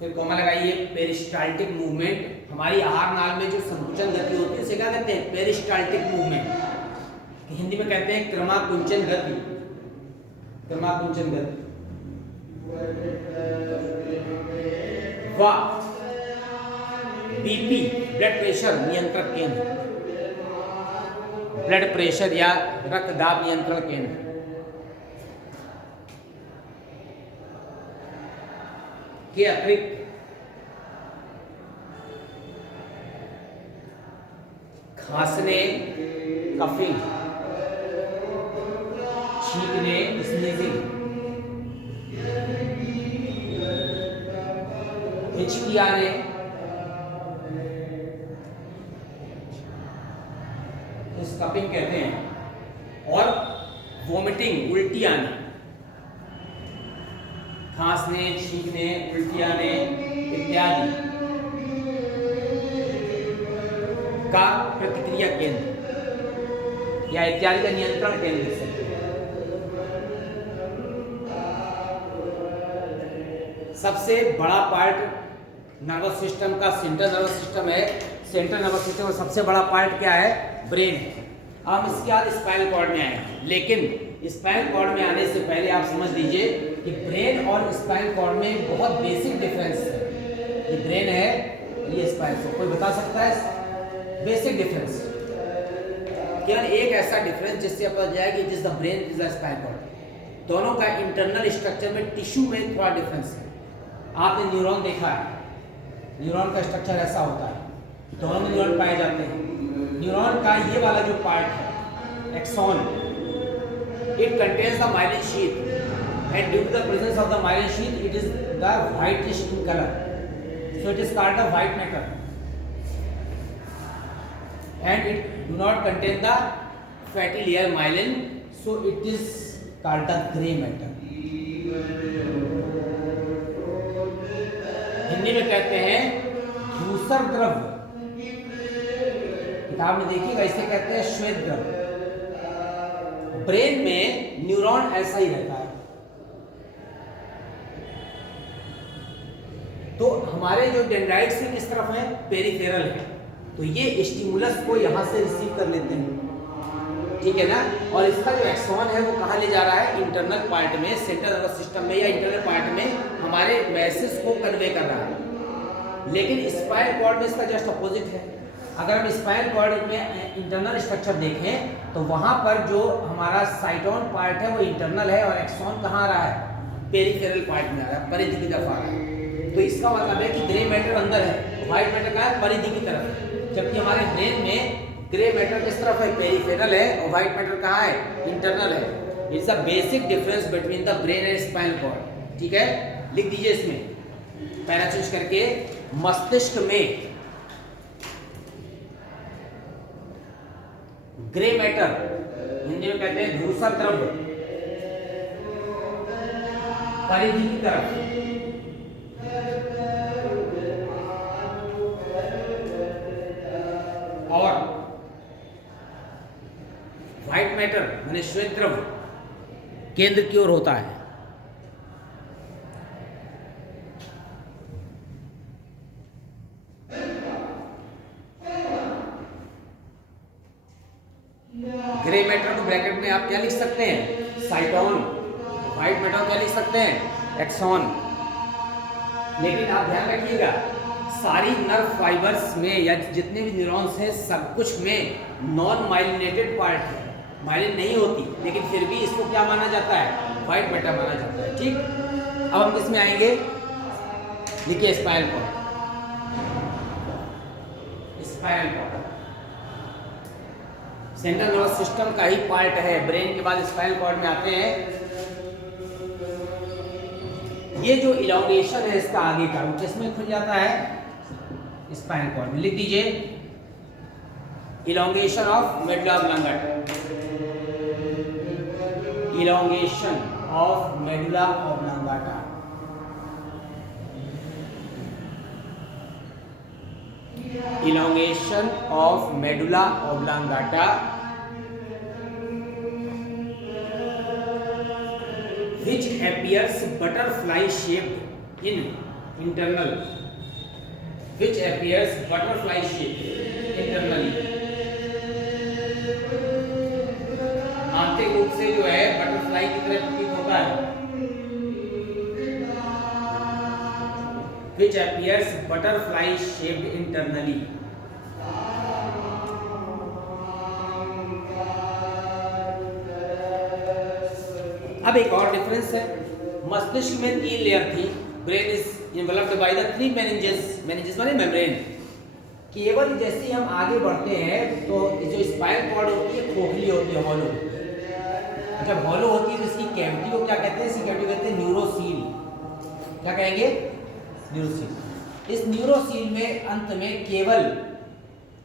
फिर कॉमा लगाइए पेरिस्टाल्टिक मूवमेंट। हमारी आहार नाल में जो संकुचन गति होती है उसे क्या कहते हैं, पेरिस्टाल्टिक मूवमेंट, हिंदी में कहते हैं क्रमाकुंचन गति, क्रमाकुंचन गति। वाह, बीपी, ब्लड प्रेशर नियंत्रण केंद्र, ब्लड प्रेशर या रक्तदाब नियंत्रण केंद्र। के अतिरिक्त खांसने, कफिंग, छींकने, स्नीजिंग, हिचकी आने, इस कपिंग कहते हैं, और वोमिटिंग, उल्टी आने, खांसने, छींकने, उल्टी आने इत्यादि का प्रतिक्रिया केंद्र या इत्यादि का नियंत्रण केंद्र लिख सकते हैं। सबसे बड़ा पार्ट नर्वस सिस्टम का सेंट्रल नर्वस सिस्टम है। सेंट्रल नर्वस सिस्टम का सबसे बड़ा पार्ट क्या है, ब्रेन है। अब इसके बाद स्पाइनल कॉर्ड में आएंगे, लेकिन स्पाइनल कॉर्ड में आने से पहले आप समझ लीजिए कि ब्रेन और स्पाइनल कॉर्ड में बहुत बेसिक डिफरेंस है। ये ब्रेन है, ये स्पाइनल कॉर्ड, कोई बता सकता है बेसिक डिफरेंस? केवल एक ऐसा डिफरेंस जिससे पता जाए कि जिस the brain is the spinal cord. दोनों का इंटरनल स्ट्रक्चर में, टिश्यू में थोड़ा डिफरेंस है। आपने न्यूरॉन देखा है, न्यूरॉन का स्ट्रक्चर ऐसा होता है, दोनों में न्यूरॉन पाए जाते हैं। न्यूरॉन का ये वाला जो पार्ट है, axon, it contains the myelin sheath and due to the presence of the myelin sheath it is the whitish in colour, so it is called the white matter and it do not contain the fatty layer myelin, so it is called the gray matter. Hindi में कहते हैं धूसर द्रव्य, किताब में देखिएगा इसे कहते हैं श्वेत द्रव्य। ब्रेन में न्यूरॉन ऐसा ही रहता है। तो हमारे जो डेंड्राइट्स हैं किस तरफ है, पेरिफेरल है, तो ये स्टिमुलस को यहाँ से रिसीव कर लेते हैं, ठीक है ना। और इसका जो एक्सॉन है वो कहाँ ले जा रहा है, इंटरनल पार्ट में, सेंट्रल नर्वस सिस्टम में या इंटरनल पार्ट में हमारे मैसेज को कन्वे कर रहा है। लेकिन स्पाइनल कॉर्ड में इसका जस्ट अपोजिट है। अगर हम स्पाइनल कॉर्ड में इंटरनल स्ट्रक्चर देखें तो वहाँ पर जो हमारा साइटोन पार्ट है वो इंटरनल है और एक्सॉन कहाँ आ रहा है, पेरिफेरल पार्ट में आ रहा है, परिधि की तरफ आ रहा है। तो इसका मतलब है कि ग्रे मैटर अंदर है, व्हाइट मैटर का है परिधि की तरफ, जबकि हमारे ब्रेन में ग्रे मैटर किस तरफ है, पेरिफेरल है, और व्हाइट मैटर कहाँ है, इंटरनल है। It's a basic difference between the brain and spinal cord. ठीक है, लिख दीजिए इसमें पैरा चेंज करके, मस्तिष्क में ग्रे मैटर, हिंदी में कहते हैं धूसर द्रव्य, परिधि की तरफ, और व्हाइट मैटर माने श्वेत द्रव्य केंद्र की ओर होता है। ग्रे मैटर को ब्रैकेट में आप क्या लिख सकते हैं, साइटोन, व्हाइट मैटर क्या लिख सकते हैं, एक्सॉन। लेकिन आप ध्यान रखिएगा, सारी नर्व फाइबर्स में या जितने भी न्यूरॉन्स हैं सब कुछ में नॉन माइलिनेटेड पार्ट है, माइलिन नहीं होती, लेकिन फिर भी इसको क्या माना जाता है, व्हाइट मैटर माना जाता है। ठीक, अब हम किसमें आएंगे, लिखिए spinal cord. Spinal cord central nervous system का ही पार्ट है, ब्रेन के बाद स्पाइनल कॉर्ड में आते हैं। ये जो इलॉन्गेशन है इसका आगे का, वो किसमें खुल जाता है, स्पाइनल कॉर्ड में। लिख दीजिए elongation of medulla oblongata, elongation of medulla oblongata. Elongation of medulla oblongata which appears butterfly shaped in internal, which appears butterfly shaped internally, आंतरिक रूप से जो है बटरफ्लाई की तरह प्रतीत होता है, which appears butterfly shaped internally। अब एक और डिफरेंस है, मस्तिष्क में 3 लेयर थी, brain is involved by the 3 meninges, meninges माने मेम्ब्रेन। केवल जैसे ही हम आगे बढ़ते हैं तो जो स्पाइनल कॉर्ड होती है खोखली होती है, हॉलो। जब हॉलो होती है तो इसकी कैविटी को क्या कहते हैं, इसकी कैविटी कहते हैं न्यूरोसील। क्या कहेंगे, न्यूरोसील। इस न्यूरोसील में अंत में केवल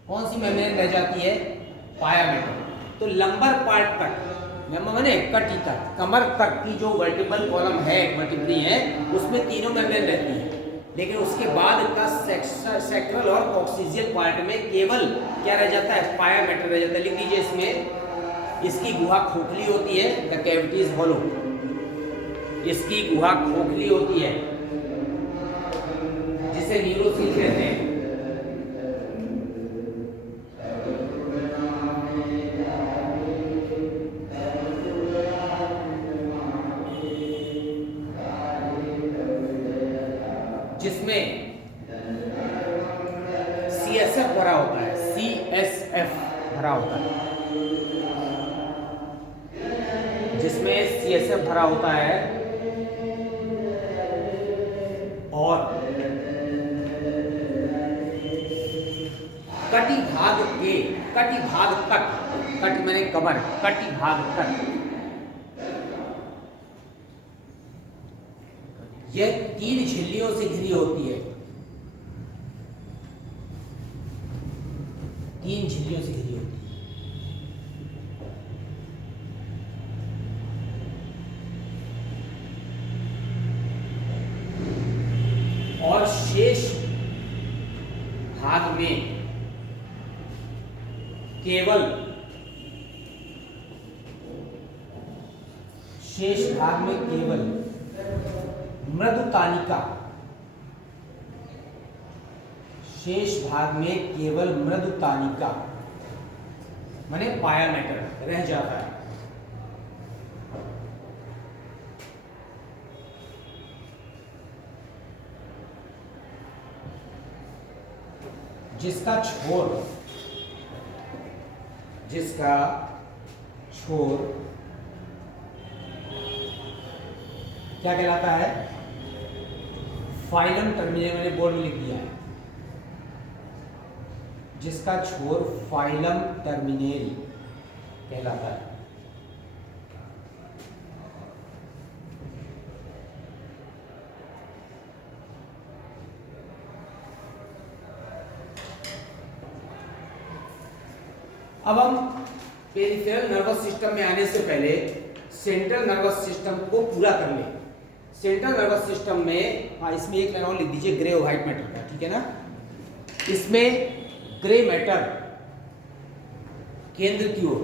कौन सी मेम्ब्रेन रह जाती है, पाया मैटर। तो लंबर पार्ट तक, मेम्बर माने कटी तक, कमर तक की जो वर्टिब्रल कॉलम है, वर्टिब्री है, उसमें तीनों मेम्ब्रेन रहती है। लेकिन उसके बाद का सेक्ट्रल और कॉक्सिजियल पार्ट में केवल क्या रह जाता है, पाया मैटर रह जाता है। लिख दीजिए इसमें, इसकी गुहा खोखली होती है, द कैविटी इज हॉलो, इसकी गुहा खोखली होती है जिसे न्यूरोसील कहते हैं। जिसमें CSF भरा होता है, CSF भरा होता है, जिसमें CSF भरा होता है और कटी भाग तक, कटी माने कमर, कटी भाग तक यह 3 झिल्लियों से घिरी होती है, 3 झिल्लियों से घिरी होती है। और शेष भाग में केवल, शेष भाग में केवल मृदुतानिका, शेष भाग में केवल मृदुतानिका माने पाया मैटर रह जाता है। जिसका छोर क्या कहलाता है, फाइलम टर्मिनल मैंने बोर्ड में लिख दिया है, जिसका छोर फाइलम टर्मिनल कहलाता है। अब हम पेरिफेरल नर्वस सिस्टम में आने से पहले सेंट्रल नर्वस सिस्टम को पूरा कर लें। सेंट्रल नर्वस सिस्टम में इसमें एक लाइन और लिख दीजिए ग्रे और व्हाइट मैटर का, ठीक है ना। इसमें ग्रे मैटर केंद्र की ओर,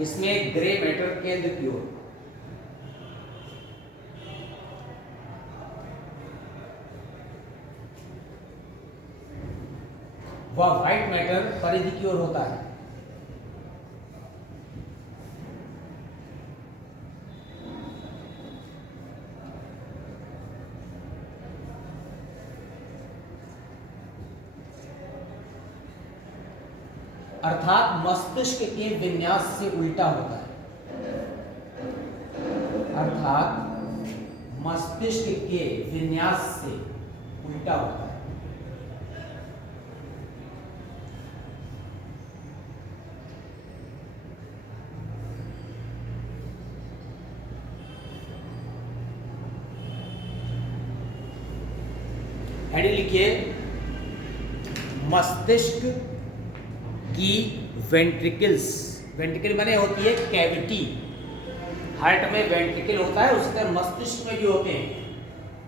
इसमें ग्रे मैटर केंद्र की ओर, वह व्हाइट मैटर परिधि की ओर होता है। अर्थात मस्तिष्क के विन्यास से उल्टा होता है। अर्थात मस्तिष्क के विन्यास से उल्टा होता है। हेडिंग लिखिए, मस्तिष्क की वेंट्रिकल्स। वेंट्रिकल माने होती है कैविटी। हार्ट में वेंट्रिकल होता है, उसी तरह मस्तिष्क में भी होते हैं।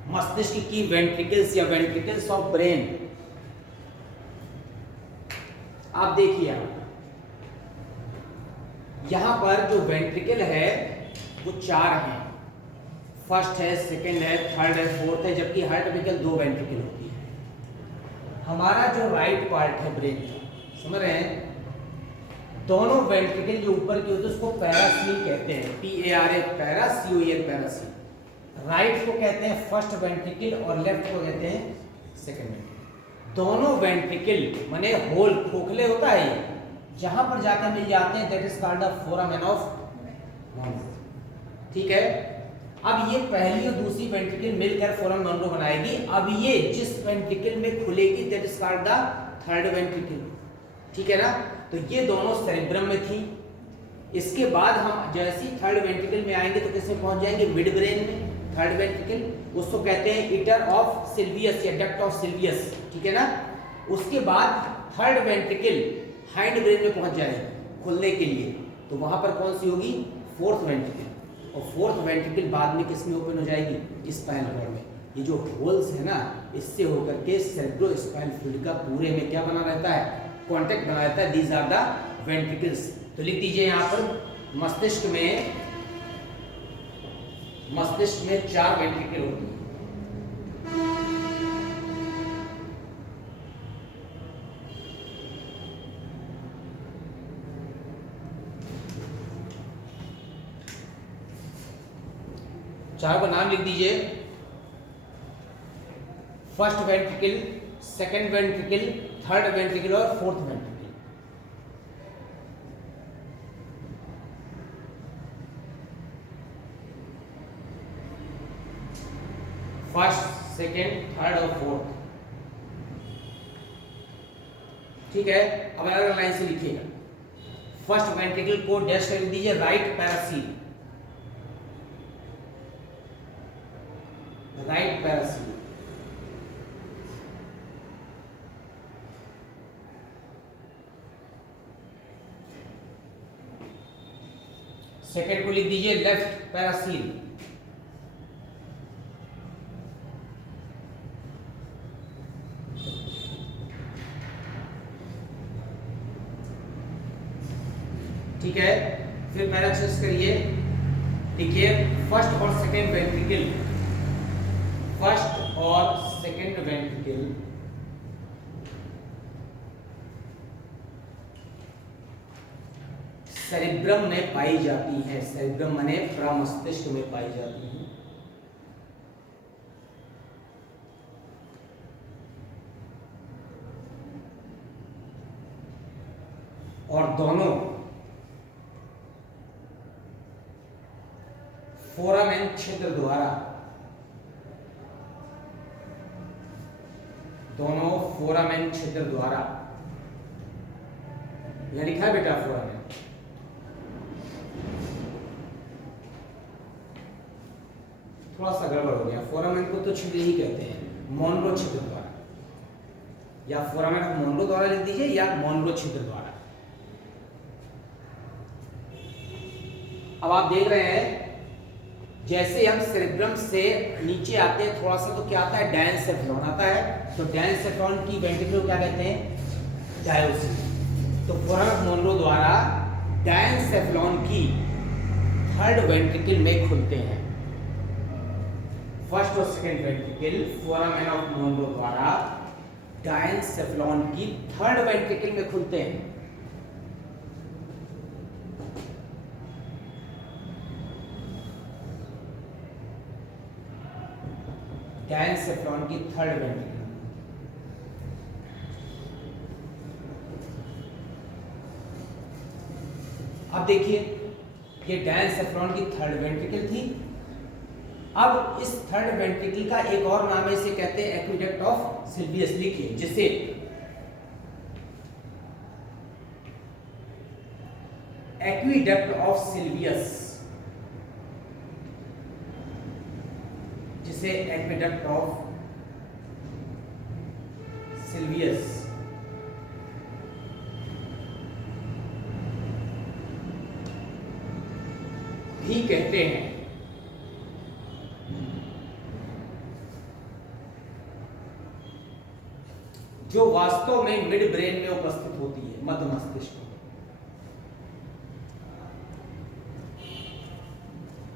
मस्तिष्क की वेंट्रिकल्स या वेंट्रिकल्स ऑफ ब्रेन। आप देखिए, यहां पर जो वेंट्रिकल है वो 4 हैं। फर्स्ट है, सेकंड है, थर्ड है, फोर्थ है, जबकि हार्ट में केवल 2 वेंट्रिकल होती है। हमारा जो राइट पार्ट है ब्रेन का, समझ रहे हैं, दोनों वेंट्रिकल जो ऊपर की होती है उसको पैरासील कहते हैं। PARA पैरासील, पैरासील। राइट को कहते हैं फर्स्ट वेंट्रिकल और लेफ्ट को कहते हैं सेकंड वेंट्रिकल। दोनों वेंट्रिकल माने होल, खोखले होता है, जहां पर जाकर मिल जाते हैं, that is called the foramen of Monro. ठीक है, अब ये पहली और दूसरी वेंट्रिकल मिलकर फोरामेन मॉन्रो बनाएगी। अब ये जिस वेंट्रिकल में खुलेगी, that is called the third ventricle. ठीक है ना, तो ये दोनों सेरेब्रम में थी। इसके बाद हम जैसे ही थर्ड वेंट्रिकल में आएंगे तो किसमें पहुंच जाएंगे, मिड ब्रेन में। थर्ड वेंट्रिकल उसको कहते हैं ईटर ऑफ सिल्वियस या डक्ट ऑफ सिल्वियस। ठीक है ना, उसके बाद थर्ड वेंट्रिकल हाइंड ब्रेन में पहुंच जाएगी खुलने के लिए, तो वहां पर कौन सी होगी, फोर्थ वेंट्रिकल। और फोर्थ वेंट्रिकल बाद में किसमें ओपन हो जाएगी, स्पाइनल कॉर्ड में। ये जो होल्स है ना, इससे होकर के सेरेब्रोस्पाइनल फ्लूइड का पूरे में क्या बना रहता है, कॉन्टेक्ट बना रहता है। These are the ventricles. तो लिख दीजिए यहां पर मस्तिष्क में 4 वेंट्रिकल होती है। चारों का नाम लिख दीजिए, first ventricle, second ventricle, third ventricle और fourth ventricle. First, second, third और फोर्थ। ठीक है, अब अलग अलग लाइन से लिखिएगा। फर्स्ट वेंट्रिकल को डैश कर दीजिए, राइट पैरासील, राइट पैरासील। सेकेंड को लिख दीजिए लेफ्ट पैरासील। ठीक है, फिर पैराक्सिस करिए। देखिए, फर्स्ट और सेकेंड वेंट्रिकल, फर्स्ट और सेकेंड वेंट्रिकल सेरेब्रम में पाई जाती है। सेरेब्रम माने प्रमस्तिष्क में पाई जाती है। और दोनों फोरामेन क्षेत्र द्वारा दोनों फोरामेन छिद्र द्वारा, यह लिखा है बेटा फोरामेन, थोड़ा सा गड़बड़ हो गया, फोरामेन को तो छिद्र ही कहते हैं, मोनरो छिद्र द्वारा, या फोरामेन ऑफ मोनरो द्वारा लिख दीजिए या मोनरो छिद्र द्वारा। अब आप देख रहे हैं जैसे हम सेरेब्रम से नीचे आते हैं थोड़ा सा, तो क्या आता है, डायनसेफ्लॉन आता है। तो डायनसेफ्लॉन की वेंट्रिकल क्या कहते हैं, डायोसिन। तो फोरामेन मोनरो द्वारा डायनसेफ्लॉन की थर्ड वेंट्रिकल में खुलते हैं। फर्स्ट और second ventricle foramen of Monro द्वारा डायनसेफ्लॉन की थर्ड वेंट्रिकल में खुलते हैं। डायनसेफ्लॉन की थर्ड वेंट्रिकल। अब देखिए ये डायनसेफ्लॉन की थर्ड वेंट्रिकल थी। अब इस थर्ड वेंट्रिकल का एक और नाम है, इसे कहते हैं एक्विडक्ट ऑफ सिल्वियस। लिखिए जिसे एक्विडक्ट ऑफ सिल्वियस, जिसे एक्विडक्ट ऑफ सिल्वियस भी कहते हैं। जो वास्तव में मिड ब्रेन में उपस्थित होती है, मध्य मस्तिष्क में,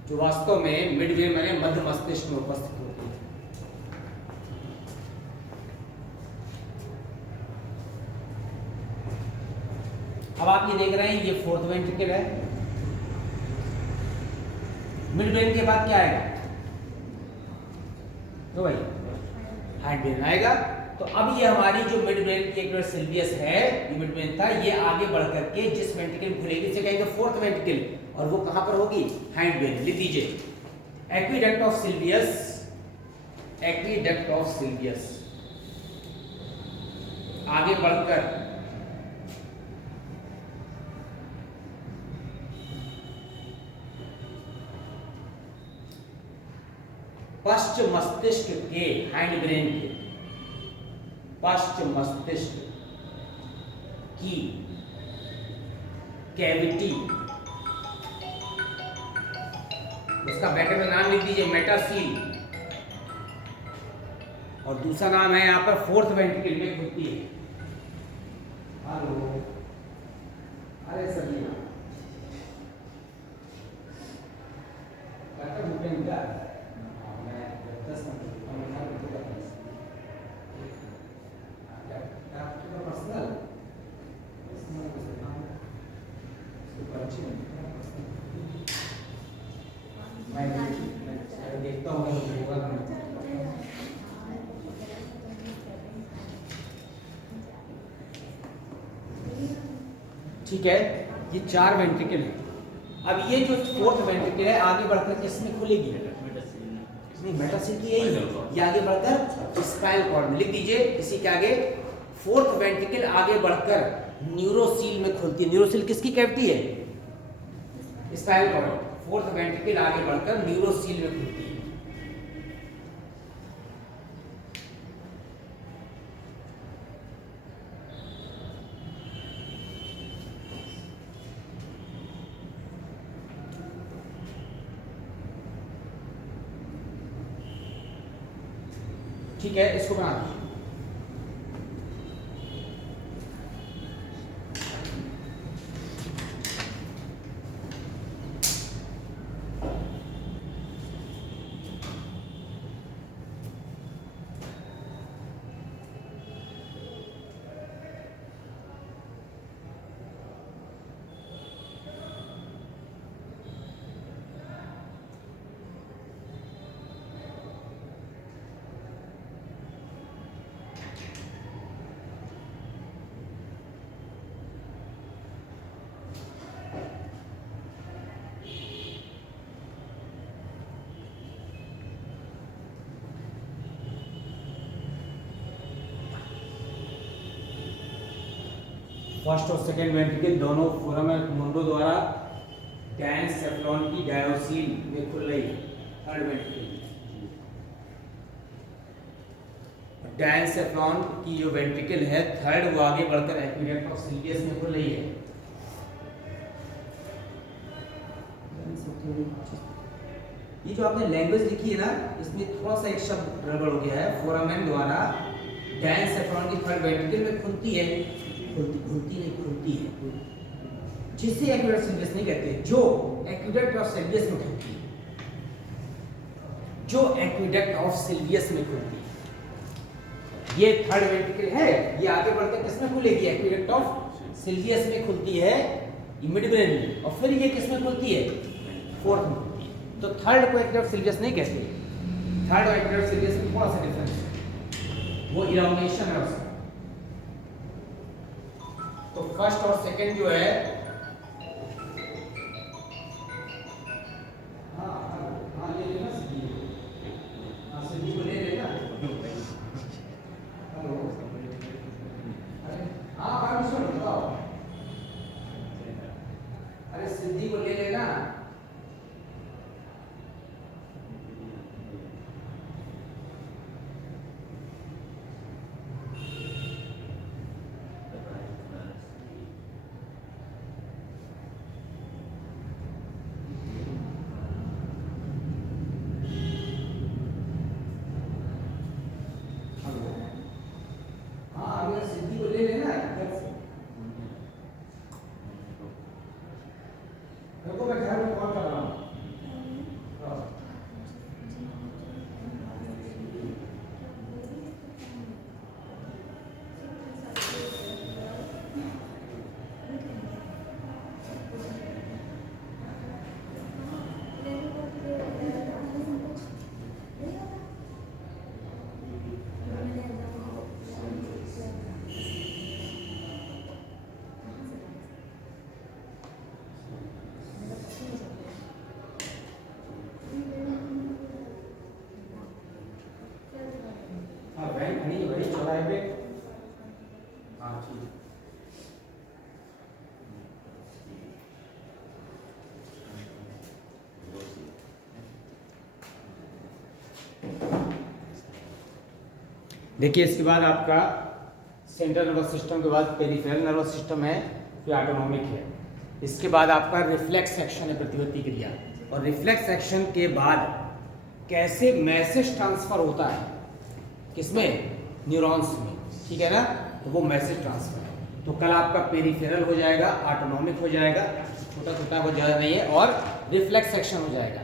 जो वास्तव में मिड ब्रेन में मध्य मस्तिष्क में उपस्थित होती है। अब आप ये देख रहे हैं ये फोर्थ वेंट्रिकल है। मिड ब्रेन के बाद क्या आएगा, तो भाई हाइड ब्रेन आएगा। तो अब ये हमारी जो मिड ब्रेन की एक सिल्वियस है, ये मिड ब्रेन था, ये आगे बढ़ करके जिस वेंट्रिकल खुलेगी इसे कहेंगे फोर्थ वेंट्रिकल, और वो कहां पर होगी, हाइड ब्रेन। लिख दीजिए aqueduct of Silvius, aqueduct of Silvius आगे बढ़कर पश्च मस्तिष्क के, हाइंड ब्रेन के पश्च मस्तिष्क की कैविटी, उसका बैटर में नाम लिख दीजिए मेटासील, और दूसरा नाम है यहां पर फोर्थ वेंट्रिकल में खुलती है। हेलो, अरे सर देखता हूँ ठीक है। ये चार वेंट्रिकल है। अब ये जो फोर्थ वेंट्रिकल है आगे बढ़कर किसमें खुलेगी, नहीं मेटासील की यही है, ये आगे बढ़कर स्पाइनल कॉर्ड में। लिख दीजिए इसी के आगे फोर्थ वेंट्रिकल आगे बढ़कर न्यूरोसील में खुलती है। न्यूरोसील किसकी कैविटी है, स्पाइनल कॉर्ड। फोर्थ वेंट्रिकल आगे बढ़कर न्यूरोसील में खुलती है। ठीक है, इसको बना दीजिए। फर्स्ट और सेकेंड वेंट्रिकल दोनों फोरामेन मुंडो द्वारा डायसेफ्लॉन की डायोसिन में खुल रही है। थर्ड वेंट्रिकल डायसेफ्लॉन की जो वेंट्रिकल है थर्ड, वो आगे बढ़कर एक्विडक्ट ऑफ सिलियस में खुल रही है। ये जो आपने लैंग्वेज लिखी है ना, इसमें थोड़ा सा एक शब्द गड़बड़ हो गया है। फोरामेन द्वारा डायसेफ्लॉन की थर्ड वेंट्रिकल में खुलती है, खुलती है, जिसे एक्विडक्ट सिलियस नहीं कहते, जो एक्विडक्ट ऑफ सिलियस में खुलती है, जो एक्विडक्ट ऑफ सिलियस में खुलती है। ये थर्ड वेंट्रिकल है, ये आगे बढ़कर किसमें खुलेगी? एक्विडक्ट ऑफ सिलियस में खुलती है मिडब्रेन, और फिर ये किसमें खुलती है? फोर्थ में खुलती है। तो थर्ड को एक्विडक्ट ऑफ सिलियस नहीं कहते, थर्ड और एक्विडक्ट ऑफ सिलियस में थोड़ा सा डिफरेंस है, वो इलांगेशन है उसका। तो फर्स्ट और सेकंड जो है, हाँ ले लेना सिद्धि को ले लेना। हेलो, हाँ बात सुनो, बताओ। अरे सिद्धि को ले लेना। सिद्धि को ले लेना। देखो मैं घर में कॉल कर रहा हूँ। देखिए इसके बाद आपका सेंट्रल नर्वस सिस्टम के बाद पेरिफेरल नर्वस सिस्टम है, फिर ऑटोनॉमिक है। इसके बाद आपका रिफ्लेक्स एक्शन है, प्रतिवर्ती क्रिया। और रिफ्लेक्स एक्शन के बाद कैसे मैसेज ट्रांसफर होता है, किसमें? न्यूरॉन्स में, ठीक है ना। तो वो मैसेज ट्रांसफर है। तो कल आपका पेरिफेरल हो जाएगा, ऑटोनॉमिक हो जाएगा, छोटा छोटा हो ज़्यादा नहीं है, और रिफ्लेक्स एक्शन हो जाएगा।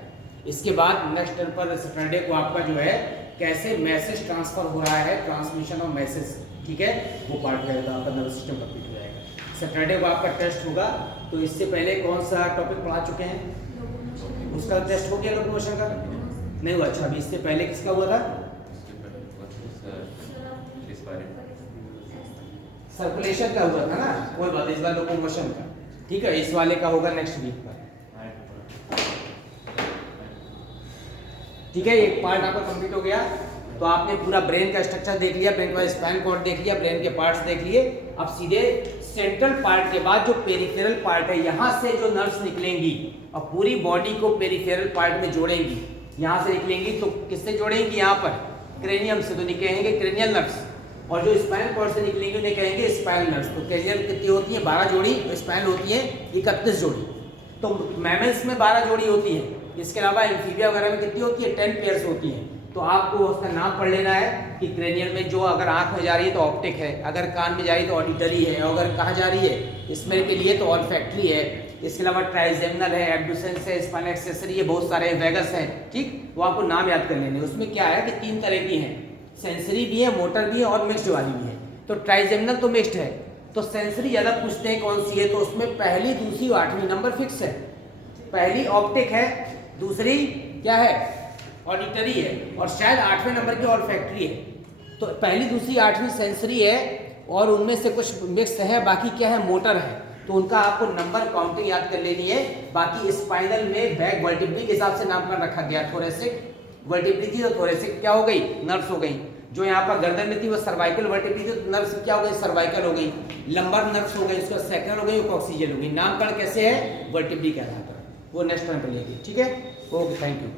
इसके बाद नेक्स्ट टर्न पर सैटरडे को आपका जो है कैसे मैसेज ट्रांसफर हो रहा है, ट्रांसमिशन ऑफ मैसेज, ठीक है, वो पार्ट रहेगा, आपका नर्वस सिस्टम कंप्लीट हो जाएगा। सैटरडे को आपका टेस्ट होगा। तो इससे पहले कौन सा टॉपिक पढ़ा चुके हैं? उसका टेस्ट हो गया लोकोमोशन का? नहीं हुआ। अच्छा, अभी इससे पहले किसका हुआ था? सर्कुलेशन का हुआ था ना, कोई बात। इस बार लोकोमोशन का, ठीक है, इस वाले का होगा नेक्स्ट वीक पर, ठीक है। एक पार्ट आपका कंप्लीट हो गया। तो आपने पूरा ब्रेन का स्ट्रक्चर देख लिया, ब्रेन का स्पाइन कॉर्ड देख लिया, ब्रेन के पार्ट्स देख लिए। अब सीधे सेंट्रल पार्ट के बाद जो पेरिफेरल पार्ट है, यहाँ से जो नर्व्स निकलेंगी और पूरी बॉडी को पेरिफेरल पार्ट में जोड़ेंगी। यहाँ से निकलेंगी तो किससे जोड़ेंगी? यहाँ पर क्रेनियम से, तो निकलेंगे क्रेनियल नर्व्स। और जो स्पाइन कॉर्ड से निकलेंगे उन्हें कहेंगे स्पाइनल नर्व्स। तो क्रेनियल कितनी होती है? 12 जोड़ी, स्पाइनल होती है 31 जोड़ी। तो मैमल्स में 12 जोड़ी होती है। इसके अलावा एम्फीबिया वगैरह में कितनी होती है? 10 पेयर्स होती हैं। तो आपको उसका नाम पढ़ लेना है कि क्रेनियल में जो अगर आंख में जा रही है तो ऑप्टिक है, अगर कान में जा रही है तो ऑडिटरी है, और अगर कहाँ जा रही है स्मेल के लिए तो ऑल्फैक्टरी है। इसके अलावा ट्राइजेमिनल है, एब्डुसेंस है, स्पाइनल एक्सेसरी है, बहुत सारे वेगस हैं, ठीक। वो आपको नाम याद कर लेने। उसमें क्या है कि 3 तरह की हैं, सेंसरी भी है, मोटर भी है, और मिक्स्ड वाली भी है। तो ट्राइजेमिनल तो मिक्स्ड है। तो सेंसरी ज़्यादा पूछते हैं कौन सी है, तो उसमें पहली, दूसरी, 8वीं नंबर फिक्स है। पहली ऑप्टिक है, दूसरी क्या है? ऑडिटरी है, और शायद 8वें नंबर की ऑल्फैक्टरी है। तो पहली, दूसरी, 8वीं सेंसरी है, और उनमें से कुछ मिक्स है, बाकी क्या है? मोटर है। तो उनका आपको नंबर काउंटिंग याद कर लेनी है। बाकी स्पाइनल में बैक वर्टिब्री के हिसाब से नामकरण रखा गया, थोरेसिक, वर्टिब्री थी तो थोरेसिक क्या हो गई, नर्व्स हो गई। जो यहाँ पर गर्दन में थी वो सर्वाइकल वर्टिब्री थी तो नर्व्स क्या हो गई, सर्वाइकल हो गई। लंबर नर्व्स हो गई, उसका सैक्रल हो गई, कॉक्सिजल हो गई। नामकरण कैसे है, वर्टिब्री के आधार पर। वो नेक्स्ट टाइम पे लेंगे, ठीक है। Okay, thank you.